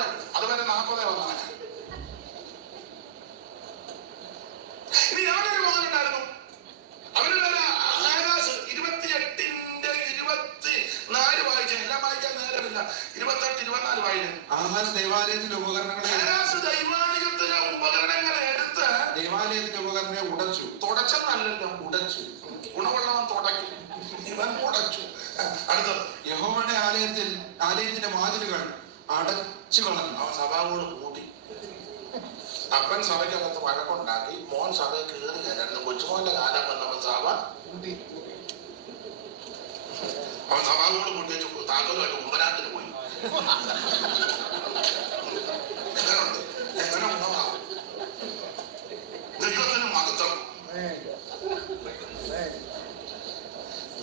വന്നായിരുന്നു. അതുവരെ 40 വന്നവനാ. ഇനി ഞാനൊരു മകനുണ്ടായിരുന്നു. അവരുടെ ആകാശ് 28:24 വായിച്ച, എല്ലാം വായിക്കാൻ നേരമില്ല. 28, 24 വായിക്കുന്നു. ആഹാസ് ദൈവാലയത്തിന്റെ ഉപകരണങ്ങളെ ആകാശ് ദൈവാലയത്തിലെ ഉപകരണങ്ങളെ എടുത്ത് ദൈവാലയത്തിന്റെ ഉപകരണങ്ങളെ ഉടച്ചു. തുടച്ചെന്നല്ലല്ലോ, ഉടച്ചു. ഗുണമുള്ളവൻ തുടയ്ക്കും, ഇവൻ ഉടച്ചു. അടുത്തത്, യഹോവയുടെ ആലയത്തിന്റെ വാതിലുകൾ അടച്ചു കളഞ്ഞു. അവൻ സഭാവോട് കൂടി. അപ്പൻ സഭയ്ക്കകത്ത് വഴക്കുണ്ടാക്കി, മോൻ സഭയിൽ കയറി കയറുന്നു. കൊച്ചുമോന്റെ കാലം വന്നപ്പോൾ സഭ കൂട്ടി. അവൻ സഭാവോട് കൂട്ടി വെച്ച് താക്കോലുമായിട്ട് കുമ്പനാട്ടിന് പോയി. എങ്ങനുണ്ട്? എങ്ങനെ ഉണ്ടാവും? ദൈവത്തിന് മഹത്വം.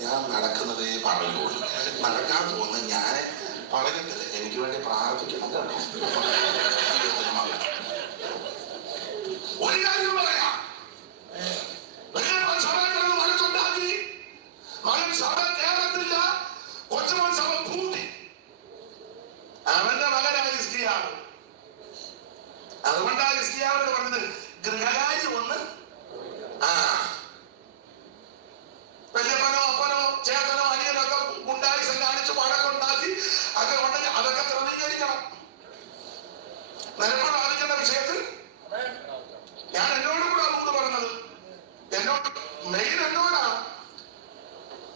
ഞാൻ നടക്കുന്നതേ പറയുള്ളൂ, നടക്കാൻ പോകുന്ന ഞാൻ പറഞ്ഞിട്ടില്ല. എനിക്ക് വേണ്ടി പ്രാർത്ഥിക്കണം കേട്ടോ. ദൈവത്തിന് മഹത്വം. ഒരു കാര്യം പറയാം, സഭകളെ വഴക്കുണ്ടാക്കി, മകൻ സഭ കേരളത്തില്ല, കൊച്ചുമോൻ സഭ പൂട്ടി. അവന്റെ മകനായ ഹിസ്കിയാവ്. അതുകൊണ്ടാണ് ഹിസ്കിയാവോട് പറഞ്ഞത് ഗൃഹകാര്യം ഒന്ന്. വല്യപ്പനോ അപ്പനോ ചേട്ടനോ അനിയനൊക്കെ ഗുണ്ടായുസം കാണിച്ച് വഴക്കുണ്ടാക്കി ഒക്കെ ഉണ്ടെങ്കിൽ അതൊക്കെ ക്രമീകരിക്കണം. നിലപാട് ആദിക്കുന്ന വിഷയത്തിൽ ഞാൻ എന്നോട് കൂടെ അതുകൊണ്ട് പറഞ്ഞത്, എന്നോട് മെയിൻ എന്നോടാ.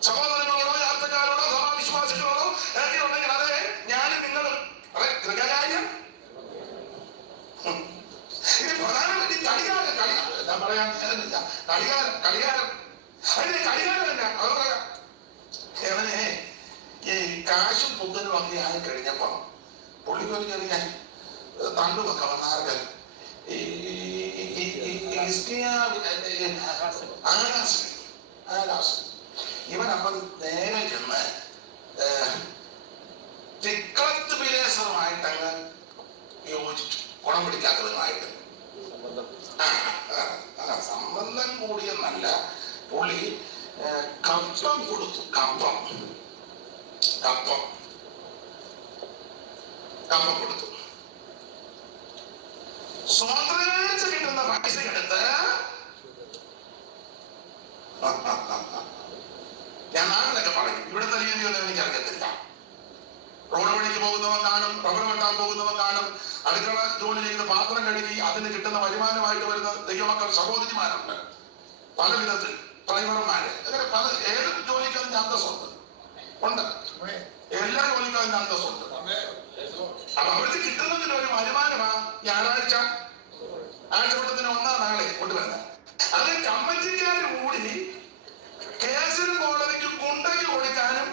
സഹോദരങ്ങളോടോ യാത്രക്കാരോടോ സഭാവിശ്വാസികളോടോ ഒക്കെ ഉണ്ടെങ്കിൽ അതെ ഞാനും നിങ്ങളും അതെ ഗൃഹകാര്യം. ഇനി പ്രധാനമന്ത്രി ഞാൻ പറയാൻ നേരമില്ല. കളികാരം അതിന്റെ കളികാരം തന്നെ. അത് പറയാം, അവനെ ഈ കാശും പുത്തനും ഒക്കെ ആയി കഴിഞ്ഞപ്പം പുള്ളിക്കൊരു ചെറിയ തണ്ടുമൊക്കെ വന്നാർക്കൽ ഇവനപ്പം നേരെ ചെന്ന് തിക്ലത്ത് വിലേസറുമായിട്ടങ്ങ് യോജിച്ചു. ഗുണം പിടിക്കാത്തവനുമായിട്ട് സംബന്ധം കൂടിയെന്നല്ല, പുള്ളി കപ്പം കൊടുത്തു. കപ്പം കൊടുത്തു. സ്വാതന്ത്ര്യാഴ്ച കിട്ടുന്ന പൈസ എടുത്ത് ഞാൻ നാട്ടിലൊക്കെ പറയും, ഇവിടുത്തെ രീതിയൊന്നും എനിക്കറിയത്തില്ല. റോഡ് പണിക്ക് പോകുന്നവൻ കാണും, റബ്ബർ വെട്ടാൻ പോകുന്നവൻ കാണും, അടുക്കള ജോലി ചെയ്ത് പാത്രം കഴുകി അതിന് കിട്ടുന്ന വരുമാനമായിട്ട് വരുന്ന ദൈവമക്കൾ സഹോദരിമാരുണ്ട്. പല വിധത്തിൽ ഡ്രൈവർമാര്, അങ്ങനെ പല ഏത് ജോലിക്കും അതിന്റെ അന്തസ്സുണ്ട്. എല്ലാ ജോലിക്കും അതിന്റെ അന്തസ്സുണ്ട്. അപ്പൊ അവർക്ക് കിട്ടുന്നതിന് ഒരു വരുമാനമാ ഞായറാഴ്ച ആഴ്ചവട്ടത്തിന് 1-ാം നാളെ കൊണ്ടുവരുന്നത്. അത് കമ്മിറ്റിക്കാർ കൂടി കേസിനും കോടതിക്കും കുണ്ടയ്ക്ക് കൊടുക്കാനും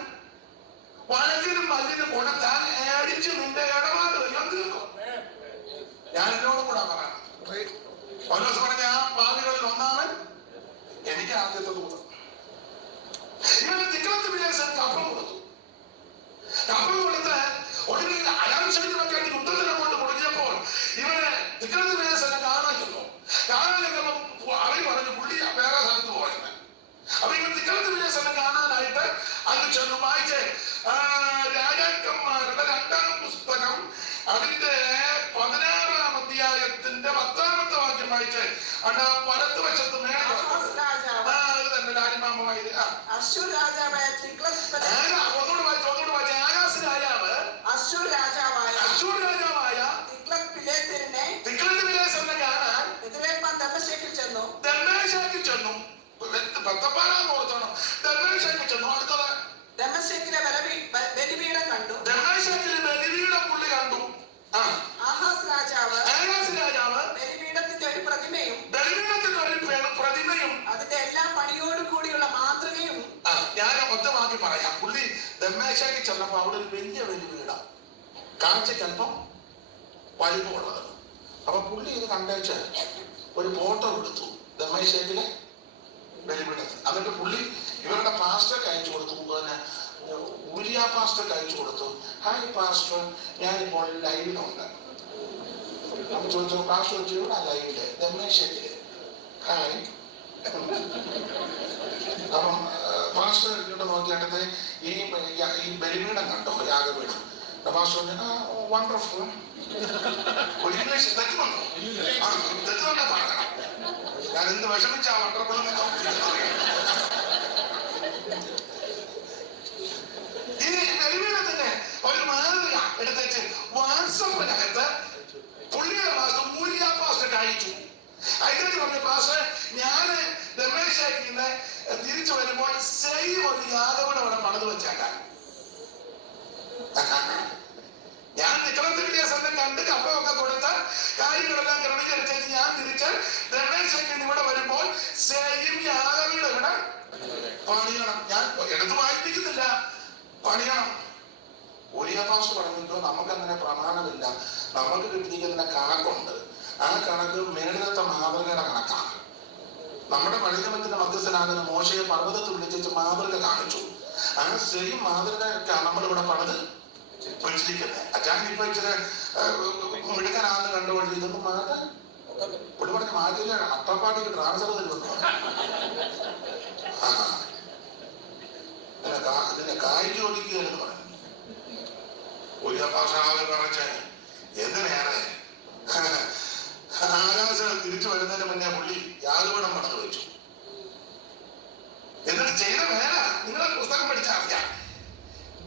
വഴക്കിനും മല്ലിനും കൊടുത്താൽ അടിച്ച് നിന്റെ ഇടപാട് തീർക്കും. ഞാൻ എന്നോട് കൂടെ പറയാം. ഒരു ദിവസം പറഞ്ഞ ആ ഭാവികളിൽ ഒന്നാമൻ എനിക്ക് ആദ്യത്തെ ദൂതം. ഇവന് തിക്ലത്ത് വിലേസർക്ക് കപ്പം കൊടുത്തു. കപ്പം കൊടുത്ത് ഒടുവിൽ അനാവശ്യത്തിനൊക്കെ യുദ്ധത്തിന് അങ്ങോട്ട് കൊടുക്കിയപ്പോൾ ഇവന് തിക്ലത്ത് വിലേസനെ കാണാൻ ചെന്നു. അവര് പറഞ്ഞു പുള്ളി വേറെ സ്ഥലത്ത് പോയെന്ന്. അപ്പൊ ഇവൻ തിക്ലത്ത് വിലേസനെ കാണാനായിട്ട് അത് ചെന്നു. വായിച്ച് രാജാക്കന്മാരുടെ 2-ാം പുസ്തകം അതിന്റെ 16-ാം അധ്യായത്തിന്റെ 10-ാമത്തെ വാക്യം വായിച്ച് അവിടെ വലത്ത് വശത്ത് ഒന്നുകൂടെ വായിച്ച് ആകാശ് രാജാവ് അശ്ശൂർ രാജാവായ തിക്ലത്ത് വിലേസറിനെ കാണാൻ ദമ്മേശേക്കിൽ ചെന്നു. ബത്തപ്പാലാന്ന് ഓർത്തോണം. ദമ്മേശേക്കിൽ ചെന്നു. അടുത്തത് ദമ്മേശേക്കിലെ ബലിപീഠം കണ്ടു. ദമ്മേശേക്കിലെ ബലിപീഠം പുള്ളി കണ്ടു. ആഹാസ് രാജാവ് ബലിപീഠത്തിന്റെ ഒരു പ്രതിമയും അതിന്റെ എല്ലാ പണിയോടും കൂടിയുള്ള മാതൃകയും. ഞാൻ മൊത്തമാക്കി പറയാം. പുള്ളി ദമ്മേശേക്ക് ചെന്നപ്പോ അവിടെ ഒരു വലിയ ബലിപീഠം കാഴ്ചക്ക് അല്പം വലിപ്പമുള്ളത്. അപ്പൊ പുള്ളി ഇത് കണ്ടേച്ച് ഒരു ഫോട്ടോ എടുത്തു ദമ്മേശേക്കിലെ ബലിപീഠത്തിൽ. എന്നിട്ട് പുള്ളി ഇവരുടെ പാസ്റ്റർക്ക് അയച്ചു കൊടുത്തു. പിന്നെ ഊരിയ പാസ്റ്റർക്ക് അയച്ചു കൊടുത്തു. ഹായ് പാസ്റ്റർ, ഞാനിപ്പോൾ ലൈവിലുണ്ട്. അപ്പൊ ചോദിച്ചു, പാസ്റ്റർ ചോദിച്ചു, ഇവിടെ ലൈവില് ദമ്മേശേക്കില് ഹായ്. അപ്പം പാസ്റ്റർ ഇങ്ങോട്ട് നോക്കിയിട്ട് ഈ ബലിപീഠം കണ്ടോ, യാഗപീഠം. Pastor wonderful. ഒരു ഇംഗ്ലീഷ് തെറ്റുന്നുണ്ടോ? ആ, തെറ്റുന്നുണ്ടെ പറയണം. ഞാൻ എന്ത് വിഷമിച്ചാ വണ്ടർഫുൾ ഈ വെളിവിടത്തിന്റെ ഒരു മാതൃക എടുത്തിട്ട് വാട്സപ്പിനകത്ത് പുള്ളിയുടെ പാസ്റ്റർ ഊരിയ പാസ്റ്റർ അയച്ചു. അയച്ചു പറഞ്ഞ പാസ്റ്റർ, ഞാന് രമേശാക്കിന്ന് തിരിച്ചു വരുമ്പോൾ സെയിം ഒരു യാദവോടെ അവിടെ പണിത് വെച്ചേക്കാൻ. ഞാൻ നിക്കളത്തിനെ കണ്ട് കപ്പമൊക്കെ കൊടുത്ത് കാര്യങ്ങളെല്ലാം ക്രമീകരിച്ചു ഞാൻ തിരിച്ച് രമേശാക്കിന്ന് ഇവിടെ വരുമ്പോൾ സെയിം യാദവയുടെ ഇവിടെ പണിയണം. ഞാൻ എടുത്ത് വായിപ്പിക്കുന്നില്ല, പണിയണം. ഒരിയ പാസ്റ്റർ പറഞ്ഞിട്ടോ നമുക്കങ്ങനെ പ്രമാണമില്ല, നമുക്ക് കിട്ടിയിരിക്കുന്ന കണക്കുണ്ട്. ആ കണക്ക് മേളിലത്തെ മാതൃകയുടെ കണക്കാണ്. നമ്മുടെ പഴയത്തിന്റെ മധ്യസ്ഥനാകുന്ന മോശയെ പർവ്വതത്തിൽ വിളിച്ചു മാതൃക കാണിച്ചു. ആ സെയിം മാതൃകയൊക്കെയാണ് നമ്മളിവിടെ പണിത് വെച്ചിരിക്കുന്നത്. അച്ഛൻ ഇപ്പൊ ഇച്ചിരി മിടുക്കനാന്ന് കണ്ടുകൊണ്ട് ഇതൊന്നും മാറ്റാൻ പുള്ളി പറഞ്ഞ മാറ്റില്ല, അട്ടപ്പാടിക്ക് ട്രാൻസ്ഫർ തരുമെന്ന് ഇതിനെ കായ്ക്ക് ഒതുക്കുക എന്ന് പറഞ്ഞു. ഒരു ഭാഷാവ് പറഞ്ഞ് എന്തിനേറെ ആകാശം തിരിച്ചു വരുന്നതിന് മുന്നേ പുള്ളി യാഗപീഠം പണിത് വെച്ചു. എന്നിട്ട് ചെയ്ത വേല നിങ്ങളെ പുസ്തകം പഠിച്ചാൽ അറിയാം.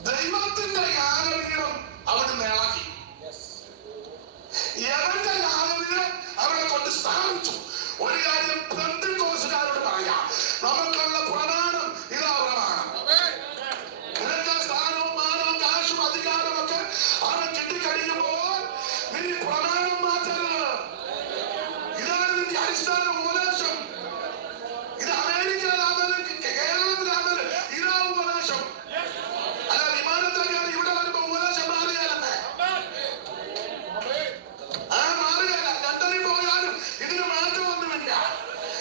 ദൈവത്തിന്റെ യാഗപീഠം അവിടുന്ന് ഇളക്കി, എവന്റെ യാഗപീഠം അവിടെ കൊണ്ട് സ്ഥാപിച്ചു. ഒരു കാര്യം പെന്തക്കോസ്തുകാരോട് പറയാം, നമുക്കുള്ള പ്രമാണം ഇതാ പ്രമാണം. നിനക്ക് സ്ഥാനവും മാനവും കാശും അധികാരമൊക്കെ അവൻ കിട്ടിക്കഴിയുമ്പോൾ നീ പ്രമാണം മാറ്റരുത്. ഇതാണ് നിന്റെ അടിസ്ഥാന ഉപദേശം. ഇത് അമേരിക്കയിലാണെങ്കിലും കേരളത്തിലാണെങ്കിലും ഇതാ ഉപദേശം. അല്ല വിമാനത്തിലൊക്കെയാണ് ഇവിടെ വരുമ്പോ ഉപദേശം മാറിയാലെന്നെ മാറുകയല്ല. ലണ്ടനിൽ പോയാലും ഇതിന് മാറ്റമൊന്നുമില്ല.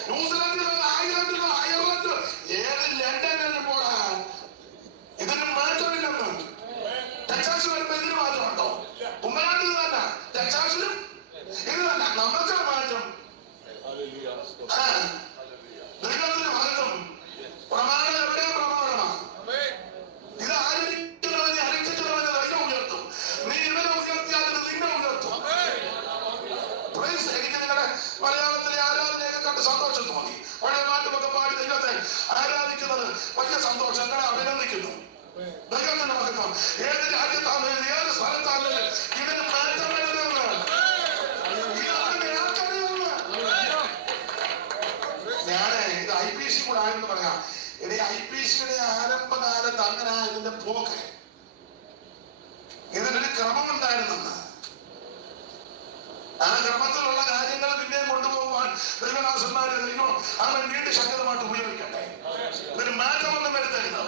ന്യൂസിലാൻഡിലോ അയർലൻഡിലോ അയർലൻഡ് ഏത് ലണ്ടനിലും പോടാ, ഇതിന് മാറ്റമില്ലെന്ന്. ടെക്സാസ് വരുമ്പോ ഇതിന് മാറ്റമുണ്ടോ? ഉമ്മനാട്ടിൽ തന്നെ ടെക്സാസിലും ഇത് തന്നെ. നമുക്ക് മാറ്റം ദൈവത്തിന് മാറ്റം. പ്രമാണം എവിടെയാ പ്രമാണമാണ്? ഇത് ആചരിക്കുന്നവനെ അനുഷ്ഠിക്കുന്നവനെ ദൈവം ഉയർത്തും. നീ ഇവനെ ഉയർത്തിയാൽ നിന്നെ ഉയർത്തും. എനിക്ക് നിങ്ങളുടെ മലയാളത്തിലെ ആരാധനയൊക്കെ കണ്ട് സന്തോഷം തോന്നി. പഴയ പാട്ടുമൊക്കെ പാടി ദൈവത്തെ ആരാധിക്കുന്നത് വലിയ സന്തോഷം. എങ്ങനെ അഭിനന്ദിക്കുന്നു. ദൈവത്തിന്റെ മഹത്വം. ഏത് രാജ്യത്താണെങ്കിലും ഏത് സ്ഥലത്താണെങ്കിലും ഇതിന് മാറ്റം വരുന്നത് ഞാന് ഇത് IPC കൂടെ ആയെന്ന് പറയാം. ഇനി IPCയുടെ ആരംഭകാലത്ത് അങ്ങനെ ഇതിന്റെ പോക്ക്, ഇതിനൊരു ക്രമമുണ്ടായിരുന്നെന്ന്. ആ ക്രമത്തിലുള്ള കാര്യങ്ങൾ പിന്നെയും കൊണ്ടുപോകുവാൻ ദൈവദാസന്മാരെ ദൈവം അവൻ വീണ്ടും ശക്തമായിട്ട് ഉപയോഗിക്കട്ടെ. ഇതിന് മാറ്റമൊന്നും വരുത്തരുത്.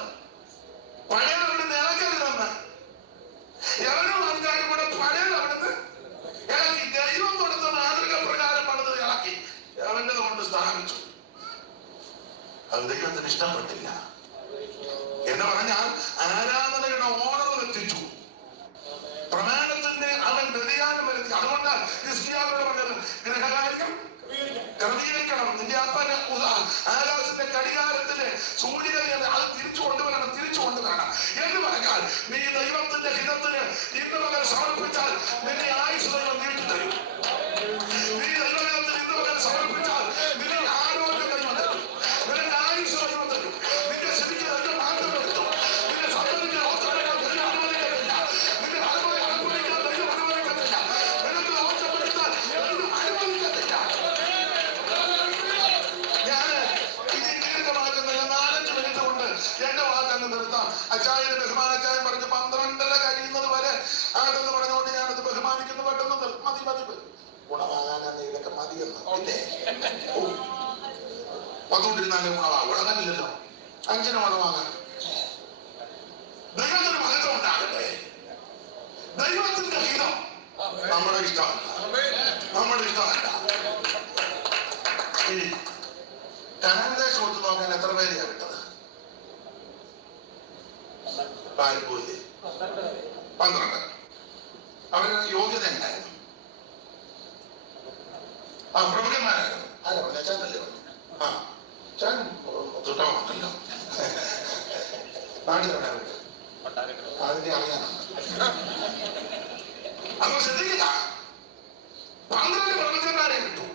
പഴയത് അവിടുന്ന് ഇളക്കരുതെന്ന് എവരും ആൾക്കാരും കൂടെ പഴയത് അവിടുന്ന് ഇളക്കി. ദൈവം കൊടുത്ത മാതൃക പ്രകാരം പണിത് ഇളക്കി അവൻ്റെത് കൊണ്ട് സ്ഥാപിച്ചു. അത് ദൈവത്തിന് ഇഷ്ടപ്പെട്ടില്ല എന്ന് പറഞ്ഞാൽ ആരാധനയുടെ ഓർഡർ തെറ്റിച്ചു. പ്രമാണത്തിന്റെ അവൻ വ്യതിയാനം വരുത്തി. അതുകൊണ്ടാണ് ക്രിസ്ത്യാനിയോട് പറഞ്ഞത് ഗൃഹകാര്യം ക്രമീകരിക്കണം. നിന്റെ അപ്പന് ആകാശത്തിന്റെ കടികാരത്തിന് സൂര്യനെ അത് തിരിച്ചു കൊണ്ടുവരണം, തിരിച്ചു കൊണ്ടുവരണം എന്ന് പറഞ്ഞാൽ നീ ദൈവത്തിന്റെ ഹിതത്തിന് ഇന്ന് മകൻ സമർപ്പിച്ചാൽ നിന്റെ ആയുസ് ദൈവം നീട്ടി തരും. നീ ദൈവത്തിന് ഇന്ന് മകൻ സമർപ്പിച്ചാൽ നിന്റെ ആരോഗ്യം ദൈവം തരും, നിന്റെ ആയുസ് ദൈവം തരും, നിന്റെ ശരിക്ക് ദൈവം മാറ്റം വരുത്തും. നിന്റെ സന്തതിക്ക് ഓർത്തപ്പെടുത്താൻ ദൈവം അനുവദിക്കത്തില്ല, നിന്റെ തലമുറയെ അനുവദിക്കാൻ ദൈവം അനുവദിക്കത്തില്ല, നിനക്ക് ഓർത്തപ്പെടുത്താൻ ദൈവം അനുവദിക്കത്തില്ല. ഞാന് ഇത് ദീർഘമാക്കുന്നില്ല, 4-5 മിനിറ്റ് കൊണ്ട് എന്റെ വാക്കങ്ങ് നിർത്താം. അച്ചായന് ബഹുമാനച്ചായൻ പറഞ്ഞ് 12:30 കഴിയുന്നത് വരെ ആടെന്ന് പറഞ്ഞുകൊണ്ട് ഞാനത് ബഹുമാനിക്കുന്നു. പെട്ടെന്ന് മതി മതി ഗുണമാകാനാണ് ഇതൊക്കെ മതിയെന്ന് ഇല്ലേ? പത്തുകൊണ്ടിരുന്നാലേ ഗുണമാകും. അങ്ങനില്ലല്ലോ, 5-ന് ഗുണമാകാൻ. ദൈവത്തിന് മഹത്വം ഉണ്ടാകട്ടെ. ദൈവത്തിന്റെ ഹിതം നമ്മുടെ ഇഷ്ടമല്ല, നമ്മുടെ ഇഷ്ടമല്ല. ഈ കനാൻ ദേശം ഒത്തു നോക്കാൻ എത്ര പേരെയാ വിട്ടത്? പോയില്ലേ? 12. അവര് യോഗ്യത ഉണ്ടായിരുന്നു. ആ പ്രമുഖന്മാരായിരുന്നു. ആരാ പറഞ്ഞ? ചാനല്ലേ പറഞ്ഞു. ആ ചാൻ തൊട്ടാണല്ലോ നാട്ടിലെവിടെ വിട്ടു? അതിന്റെ അറിയാനാണ്. അപ്പൊ ശ്രദ്ധിക്കുക, 12 പ്രവചന്മാരെ കിട്ടു.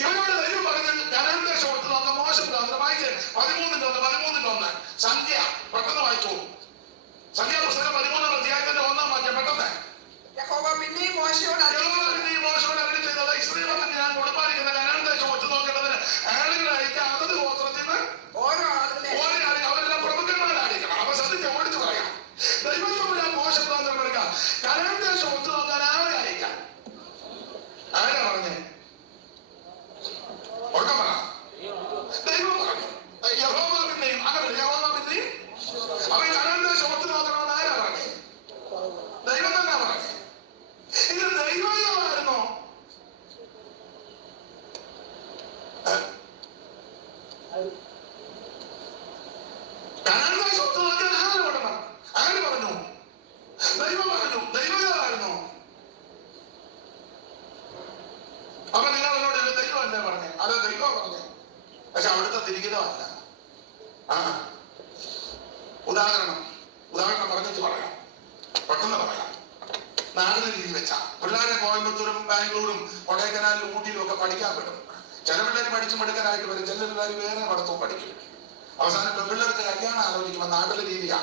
ഇവരോട് ദൈവം പറഞ്ഞ് കനാൻ ദേശം കൊടുത്തു വന്ന മോശം വായിച്ച് 13:1 സംഖ്യ പെട്ടെന്ന് വായിച്ചു. സംഖ്യാപുസ്തകം 13-ാം അധ്യായത്തിന്റെ 1-ാം വാക്യം പെട്ടെന്ന്. യഹോവ പിന്നെയും മോശയോട് അരുളി ചെയ്തത്, ഇസ്രായേൽ മക്കൾക്ക് ഞാൻ കൊടുപ്പായിരിക്കുന്ന കനാൻ ദേശം ഒത്തു നോക്കേണ്ടതിന് ആളുകളെ അയക്കാൻ അതത് ഗോത്രത്തിൽ നിന്ന് ഓരോ ആളുകളെ അവരെല്ലാം പ്രമുഖന്മാരായിരിക്കണം. അപ്പൊ ശ്രദ്ധിച്ച് ഓടിച്ചു പറയാം. ദൈവത്തോട് ഞാൻ മോശം പറയുക, കനാൻ ദേശം ഒത്തു നോക്കാൻ ആളെ അയക്കാം. ആരാ പറഞ്ഞേ? ഉറക്കം പറ. ദൈവം പറഞ്ഞു. യഹോവ പിന്നെയും അങ്ങനെ യഹോവ പിന്നെയും അവൻ കനാൻ ദേശം ഒത്തു നോക്കണമെന്ന് ആരാ പറഞ്ഞേ? ദൈവം തന്നെ പറഞ്ഞേ. ഇത് ദൈവമായിരുന്നോ? കനാൻ ദേശം ഒത്തു നോക്കാൻ ആര് വിടണം? ആര് പറഞ്ഞു? ദൈവം പറഞ്ഞു. ദൈവമായിരുന്നോ? അപ്പൊ നിങ്ങളോട് ദൈവം അല്ലേ പറഞ്ഞേ? അത് ദൈവം പറഞ്ഞേ, പക്ഷെ അവിടുത്തെ തിരിക്കുന്നതല്ല. ഉദാഹരണം പറഞ്ഞിട്ട് പറയാം, പെട്ടെന്ന് പറയാം. നാടിന് രീതി വെച്ചാ പിള്ളേരെ കോയമ്പത്തൂരും ബാംഗ്ലൂരും കൊടൈക്കനാലിലും ഊട്ടിയിലും ഒക്കെ പഠിക്കാൻ വിടും. ചില പിള്ളേർ പഠിച്ചു മെടുക്കാനായിട്ട് വരും, ചില പിള്ളേർ വേറെ പഠിത്തവും പഠിക്കും. അവസാനം പെൺപിള്ളേർക്ക് കല്യാണം ആലോചിക്കുമ്പോൾ നാട്ടിലെ രീതിയാ,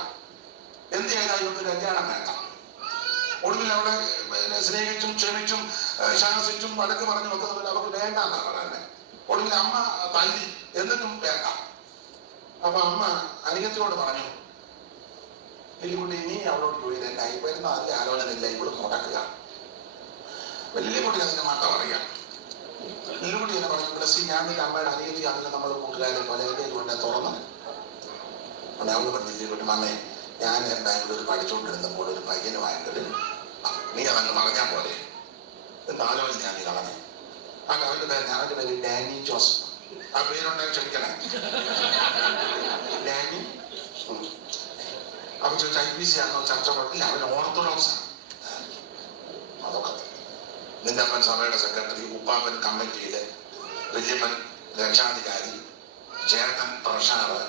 എന്ത് ചെയ്താൽ ഇവർക്ക് കല്യാണം വേണ്ട. ഒടുവിൽ അവിടെ സ്നേഹിച്ചും ക്ഷമിച്ചും ശാസിച്ചും വഴക്ക് പറഞ്ഞു വെക്കുന്നവർ അവർക്ക് വേണ്ടെന്നാണ് പറയുന്നത്. ഒടുവിൽ അമ്മ തല്ലി, എന്നിട്ടും വേണ്ട. അപ്പൊ അമ്മ അനിയത്തിയോട് പറഞ്ഞു, വലിയകുട്ടി നീ അവളോട് ചോദിച്ചില്ല, ഈ വരുന്ന അതിന്റെ ആലോചന ഇല്ല, ഇവിടെ മുടക്കുക. വലിയ കുട്ടി അതിന്റെ മട്ട പറയാം. വലിയകുട്ടി എന്നെ പറഞ്ഞു, ബ്ലസ്സി ഞാൻ നിന്റെ അമ്മയുടെ അനിയത്തി ആണെങ്കിലും നമ്മൾ കൂട്ടുകാരെ പോലെ എന്റെ കൊണ്ട് തുറന്നു. അവള് പറഞ്ഞു, വലിയ കുട്ടി മമ്മേ, ഞാൻ ബാംഗ്ലൂർ പഠിച്ചുകൊണ്ടിരുന്നപ്പോൾ ഒരു പയ്യനുമായിട്ടൊരു നീ അതങ്ങ് പറഞ്ഞാൽ പോലെ എന്നാലോചന ഞാൻ നീ കളഞ്ഞു. അവന്റെ പേര് ഡാനി ജോസഫ്. ആ പേരുണ്ടെങ്കിൽ ക്ഷമിക്കണേ, ഡാനി. അവൻ ചോദിച്ചു IPC ആണോ ചർച്ച കുഴപ്പമില്ല, അവൻ ഓർത്തഡോക്സ് ആണ്. അതൊക്കെ നിന്റെ അമ്മൻ സഭയുടെ സെക്രട്ടറി, ഉപ്പാപ്പൻ കമ്മിറ്റിയില്, വല്യപ്പൻ രക്ഷാധികാരി, ചേട്ടൻ ട്രഷറർ,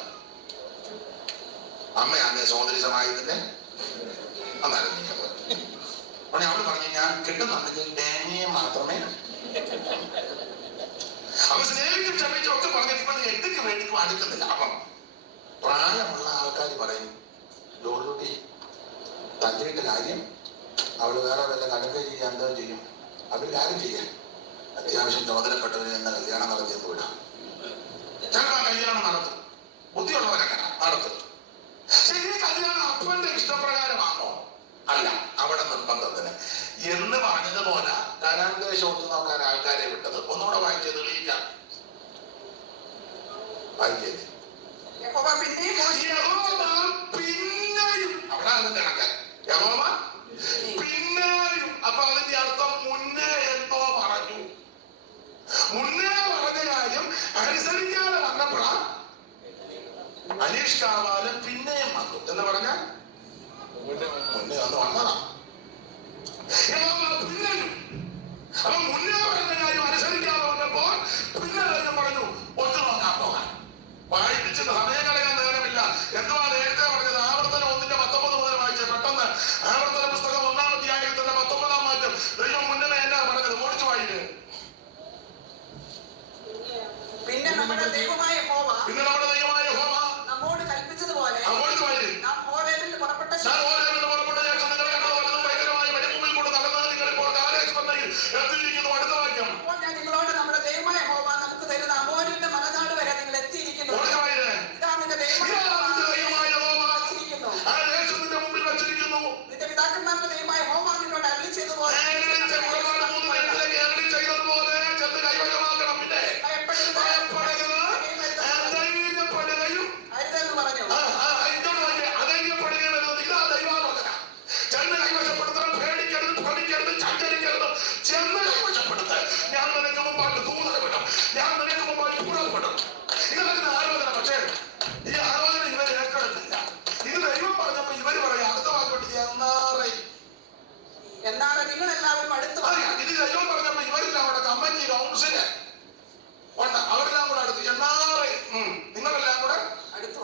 അമ്മയാണ് സോദരി സമാജത്തിന്റെ അന്നാലും അവള് പറഞ്ഞു, ഞാൻ കിട്ടുന്നുണ്ടെങ്കിൽ ഡാനിയെ മാത്രമേ. അവൻ സ്നേഹിച്ചും ക്ഷമിച്ചും ഒക്കെ പറഞ്ഞിട്ട് എട്ടിക്ക് വേണ്ടിക്കും അടുക്കുന്നില്ല. അപ്പം പ്രായമുള്ള ആൾക്കാർ പറയും, ജോർജുട്ടി തഞ്ചിട്ട് കാര്യം അവള് വേറെ വല്ല കടുക്ക ചെയ്യാൻ എന്തോ ചെയ്യും, അവർ കാര്യം ചെയ്യാൻ അത്യാവശ്യം ചുമതലപ്പെട്ടവരിൽ നിന്ന് കല്യാണം നടത്തിയെന്ന് വിടാം. ചിലപ്പോൾ കല്യാണം നടത്തും, ബുദ്ധിയുള്ളവരങ്ങനെ നടത്തും. ശരി, കല്യാണം അപ്പന്റെ ഇഷ്ടപ്രകാരമാണോ? അല്ല, അവിടെ നിർബന്ധത്തിന് എന്ന് പറഞ്ഞതുപോലെ കനാൻ ദേശം ഒത്തു നോക്കാൻ ആൾക്കാരെ വിട്ടത്. ഒന്നുകൂടെ വായിച്ചത് തെളിയിക്കാം. വായിച്ചത് യഹോവ പിന്നെയും അവിടെ അതിന്റെ കണക്കൻ യഹോവ പിന്നെയും. അപ്പൊ അതിന്റെ അർത്ഥം മുന്നേ എന്തോ പറഞ്ഞു. മുന്നേ പറഞ്ഞ കാര്യം അനുസരിക്കാതെ വന്നപ്പോഴാ അനീഷ്കാവാലും പിന്നെയും വന്നു എന്ന് പറഞ്ഞ മുന്നേ വന്ന് വന്നതാ. പിന്നെയും അപ്പൊ മുന്നേ പറഞ്ഞ കാര്യം അനുസരിക്കാതെ വന്നപ്പോൾ പിന്നെ പറഞ്ഞു ഒത്തു നോക്കാൻ പോകാൻ. വായിപ്പിച്ച് സമയം കളയാൻ നേരമില്ല. എന്തുവാ നേരത്തെ പറഞ്ഞത്? ആവർത്തനം 1:19 മുതൽ വായിച്ചത് പെട്ടെന്ന്. ആവർത്തന പുസ്തകം 1-ാം അധ്യായത്തിന്റെ 19-ാം വാക്യം. ദൈവം മുന്നമേ എന്നാ പറഞ്ഞത്? ഓടിച്ചു വായില്. പിന്നെ നമ്മുടെ ദൈവമായ യഹോവ നമ്മോട് കൽപ്പിച്ചതുപോലെ ഓടിച്ചു വായില്. നാം ഹോരേബിൽ പുറപ്പെട്ട ശേഷം നിങ്ങളെ കണ്ടതുപോലെ ഭയങ്കരമായ മരുഭൂമിയിൽ കൂടെ നടന്നത് നിങ്ങൾ ഇപ്പോൾ കാലേശ്വരയിൽ എത്തിയിരിക്കുന്നു. അടുത്ത വാക്യം. അപ്പോൾ ഞാൻ നിങ്ങളോട് നമ്മുടെ ദൈവമായ യഹോവ നമുക്ക് തരുന്ന അമോര്യന്റെ മലനാട് വരെ നിങ്ങൾ എത്തിയിരിക്കുന്നു. ഇതാ നിന്റെ ദൈവമായ യഹോവ വച്ചിരിക്കുന്നു. നിന്റെ പിതാക്കന്മാരുടെ ദൈവമായ യഹോവ നിന്നോട് അരുളി ചെയ്തതുപോലെ അരുതെന്ന് പറഞ്ഞു. ഞാൻ നിനക്ക് മുമ്പായിട്ട് തൂതരവിടും, ഞാൻ നിനക്ക് മുമ്പായിട്ട് കൂടപ്പെടും. ഇതായിരുന്നു ആലോചന. പക്ഷേ ഈ ആലോചന ഇവർ ഏറ്റെടുത്തില്ല. ഇത് ദൈവം പറഞ്ഞപ്പോ ഇവര് പറയാം, അടുത്ത വാക്കോട്ട് എന്നാണ് നിങ്ങൾ എല്ലാവരും അടുത്ത് ഇത് ദൈവം പറഞ്ഞപ്പോ ഇവരെല്ലാം കൂടെ കമ്മിറ്റി കൗൺസില് ഉണ്ട്, അവരെല്ലാം കൂടെ അടുത്ത് നിങ്ങളെല്ലാം കൂടെ അടുത്ത്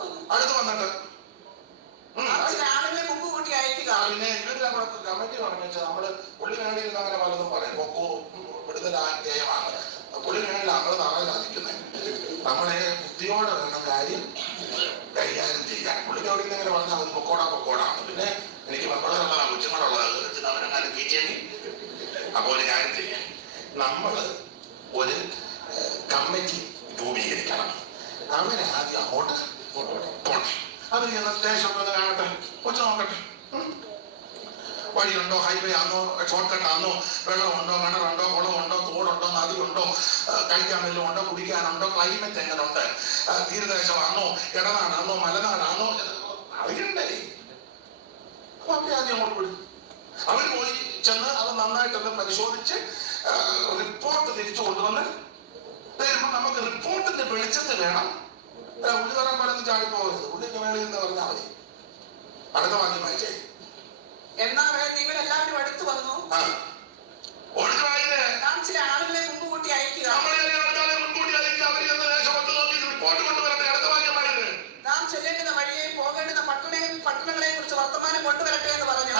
വന്നിട്ട് ആളുകളെ മുമ്പ് കൂട്ടി അയക്കുക. അയക്കുക. പിന്നെ ഇവരുടെ കമ്മിറ്റി പറഞ്ഞു വെച്ചാൽ നമ്മള് പുള്ളി മേളിൽ നിന്ന് അങ്ങനെ പലതും പറയും. പൊക്കോ വിടുതലാമാണ് പുള്ളി മേളിൽ നമ്മൾ തറയിലായിരിക്കുന്നത്. നമ്മളെ ബുദ്ധിയോടെ വേണം കാര്യം കൈകാര്യം ചെയ്യാൻ. പുള്ളിക്ക് അവിടെ ഇങ്ങനെ പറഞ്ഞാൽ മതി പൊക്കോടാണ്. പിന്നെ എനിക്ക് മക്കളുള്ളതാ കൊച്ചുങ്ങളുള്ളതാ അവരെങ്ങാനും കീച്ചേണ്ടി. അപ്പൊ ഒരു കാര്യം ചെയ്യാം, നമ്മള് ഒരു കമ്മിറ്റി രൂപീകരിക്കണം. അവരെ ആദ്യം അങ്ങോട്ട് പോട്ടെ. അത് ദേശം കാണട്ടെ, കൊച്ചു നോക്കട്ടെ. വഴിയുണ്ടോ, ഹൈവേ ആണോ, ഷോർട്ട് കട്ട് ആണോ, വെള്ളമുണ്ടോ, കിണറുണ്ടോ, കുളമുണ്ടോ, തോടുണ്ടോ, നദിയുണ്ടോ, കഴിക്കാൻ വല്ലതും ഉണ്ടോ, കുടിക്കാനുണ്ടോ, ക്ലൈമറ്റ് എങ്ങനെയുണ്ട്, തീരദേശമാണോ, ഇടനാടാണോ, മലനാടാണോ അറിയണ്ടേ. അപ്പൊ അവരെ ആദ്യം അങ്ങോട്ട് വിടും. അവർ പോയി ചെന്ന് അത് നന്നായിട്ടൊന്ന് പരിശോധിച്ച് റിപ്പോർട്ട് തിരിച്ചു കൊണ്ടുവന്ന് തരുമ്പോൾ നമുക്ക് റിപ്പോർട്ടിന്റെ വെളിച്ചത്തിൽ വേണം. ഉള്ളി തരാൻ പറയുന്നത് ചാടിപ്പോകരുത്. ഉള്ളിക്ക് മേളിൽ എന്ന് പറഞ്ഞാൽ മതി. അടുത്ത വാക്യം വായിച്ചേ. എന്നാൽ നിങ്ങൾ എല്ലാവരും അടുത്ത് വന്നു. നാം ചില ആളുകളെ മുൻകൂട്ടി അയക്കുക. നാം ചെല്ലേണ്ടുന്ന വഴിയെ പോകേണ്ടുന്ന പട്ടണങ്ങളെ കുറിച്ച് വർത്തമാനം കൊണ്ടുവരട്ടെ എന്ന് പറഞ്ഞു.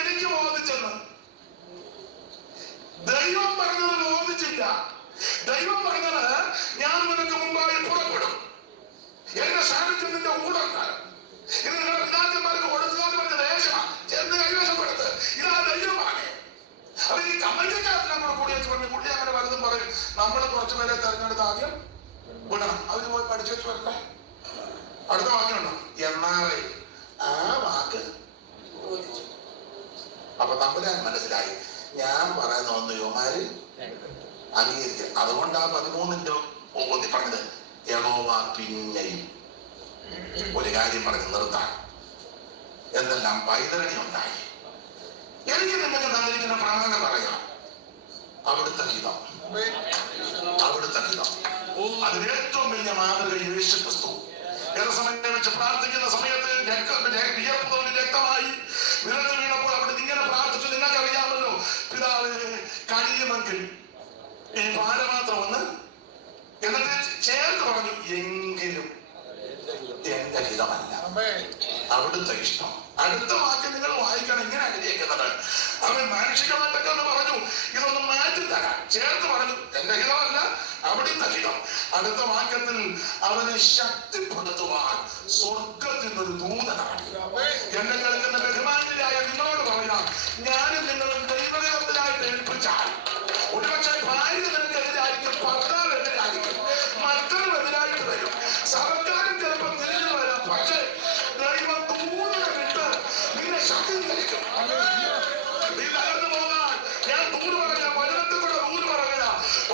എനിക്ക് ബോധിച്ചെന്ന് ദൈവം പറഞ്ഞത് ബോധിച്ചില്ല. ദൈവം പറഞ്ഞത് ഞാൻ നിനക്ക് മുമ്പായി പുറപ്പെടും, എന്റെ സാന്നിധ്യം നിന്റെ കൂടെയുണ്ട്, ഇത് നിങ്ങളുടെ പിതാക്കന്മാർക്ക് കൊടുക്കാതെ പറഞ്ഞ ദേശമാണ്, ചെന്ന് കൈവശപ്പെടുത്ത്. ഇതാ ദൈവമാണ്. അപ്പൊ ഈ കമ്മിറ്റിക്കാരനെ കൂടെ കൂടി വെച്ച് പറഞ്ഞു. പുള്ളി അങ്ങനെ പലതും പറയും. നമ്മൾ കുറച്ചുപേരെ തെരഞ്ഞെടുത്ത് ആദ്യം വിടണം. അവര് പോയി പഠിച്ചു വെച്ച് വരട്ടെ. അടുത്ത വാക്യമുണ്ടോ? എന്നാറേ ആ വാക്ക് ബോധിച്ചു. അപ്പൊ തമ്പുരാൻ മനസ്സിലായി, ഞാൻ പറയുന്ന ഒന്ന് യോമാര് അംഗീകരിക്കുക. അതുകൊണ്ട് ആ 13-ന്റെ ഒന്നി പറഞ്ഞത് യഹോവ പിന്നെയും ഒരു കാര്യം പറഞ്ഞ് നിർത്താൻ എന്തെല്ലാം വൈതരണി ഉണ്ടായി. എനിക്ക് നിങ്ങൾക്ക് തന്നിരിക്കുന്ന പ്രമാണം പറയാം. അവിടുത്തെ ഹിതം, അവിടുത്തെ ഹിതം. അതിന് ഏറ്റവും വലിയ മാതൃക യേശു ക്രിസ്തു. ഏതസമയം വെച്ച് പ്രാർത്ഥിക്കുന്ന സമയത്ത് വിയർപ്പുതോന്നി രക്തമായി വിരൽ വീണപ്പോൾ അവിടെ ഇങ്ങനെ പ്രാർത്ഥിച്ചു. നിങ്ങൾക്കറിയാമല്ലോ, പിതാവേ കഴിയുമെങ്കിൽ ഈ പാലമാത്രം ഒന്ന്, എന്നിട്ട് ചേർത്ത് പറഞ്ഞു എങ്കിലും എന്റെ ഹിതമല്ല, അവിടുത്തെ ഇഷ്ടം. അടുത്ത വാക്യം നിങ്ങൾ വായിക്കണം. ഇങ്ങനെ അനുഭവിക്കുന്നത് അവൻ മാനുഷികമായിട്ടൊക്കെ ഒന്ന് പറഞ്ഞു, ഇതൊന്നും മാറ്റി തരാൻ ചേർത്ത് പറഞ്ഞു എന്റെ ഹിതമല്ല, അവിടുത്തെ ഹിതം. അടുത്ത വാക്യത്തിൽ അവനെ ശക്തിപ്പെടുത്തുവാൻ സ്വർഗത്തിൽ നിന്നൊരു ദൂതനാണ്. എന്നെ കേൾക്കുന്ന ബഹുമാന്യരായ നിങ്ങളോട് പറയാം, ഞാനും നിങ്ങളും ദൈവഹിതത്തിനായിട്ട് ഏൽപ്പിച്ചാൽ ഒരുപക്ഷെ ഭാര്യ നിനക്കെതിരായിരിക്കും, ഭർത്താവ് എതിരായിരിക്കും, മക്കളും എതിരായിട്ട് വരും, സർക്കാരും ചിലപ്പോൾ തിരിഞ്ഞു വരാം. പക്ഷേ ദൈവം ദൂതനെ വിട്ട് നിന്നെ ശക്തീകരിക്കും. നീ തകർന്നു പോകാൻ ഞാൻ ദൂര് പറഞ്ഞ വചനത്തിൽ കൂടെ ദൂര് പറഞ്ഞ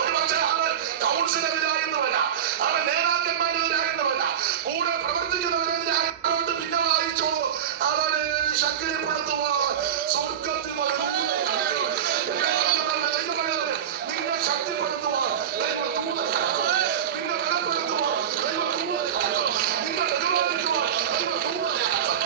ഒരുപക്ഷെ അവൻ കൗൺസിലെതിരായെന്ന് വരാം, അവൻ നേതാക്കന്മാരെതിരായെന്ന് വരാം, കൂടെ പ്രവർത്തിക്കുന്നവരെതിരായിട്ട്. പിന്നെ വായിച്ചോ, അവനെ ശക്തിപ്പെടുത്തുവാൻ സ്വർഗത്തിൽ നിന്നെ ശക്തിപ്പെടുത്തുവാൻ ദൈവം ദൂതനെ അയക്കും. നിന്നെ ബലപ്പെടുത്തുവാൻ ദൈവം ദൂതനെ അയക്കും. നിന്നെ ബഹുമാനിക്കുവാൻ ദൈവം ദൂതനെ അയക്കും.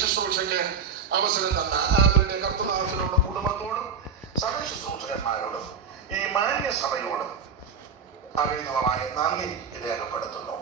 ശുശ്രൂഷയ്ക്ക് അവസരം തന്ന അതിന്റെ കർത്തദാസനോടും കുടുംബത്തോടും സഭശുശ്രൂഷകന്മാരോടും ഈ മാന്യ സഭയോടും അഭിനവമായ നന്ദി രേഖപ്പെടുത്തുന്നു.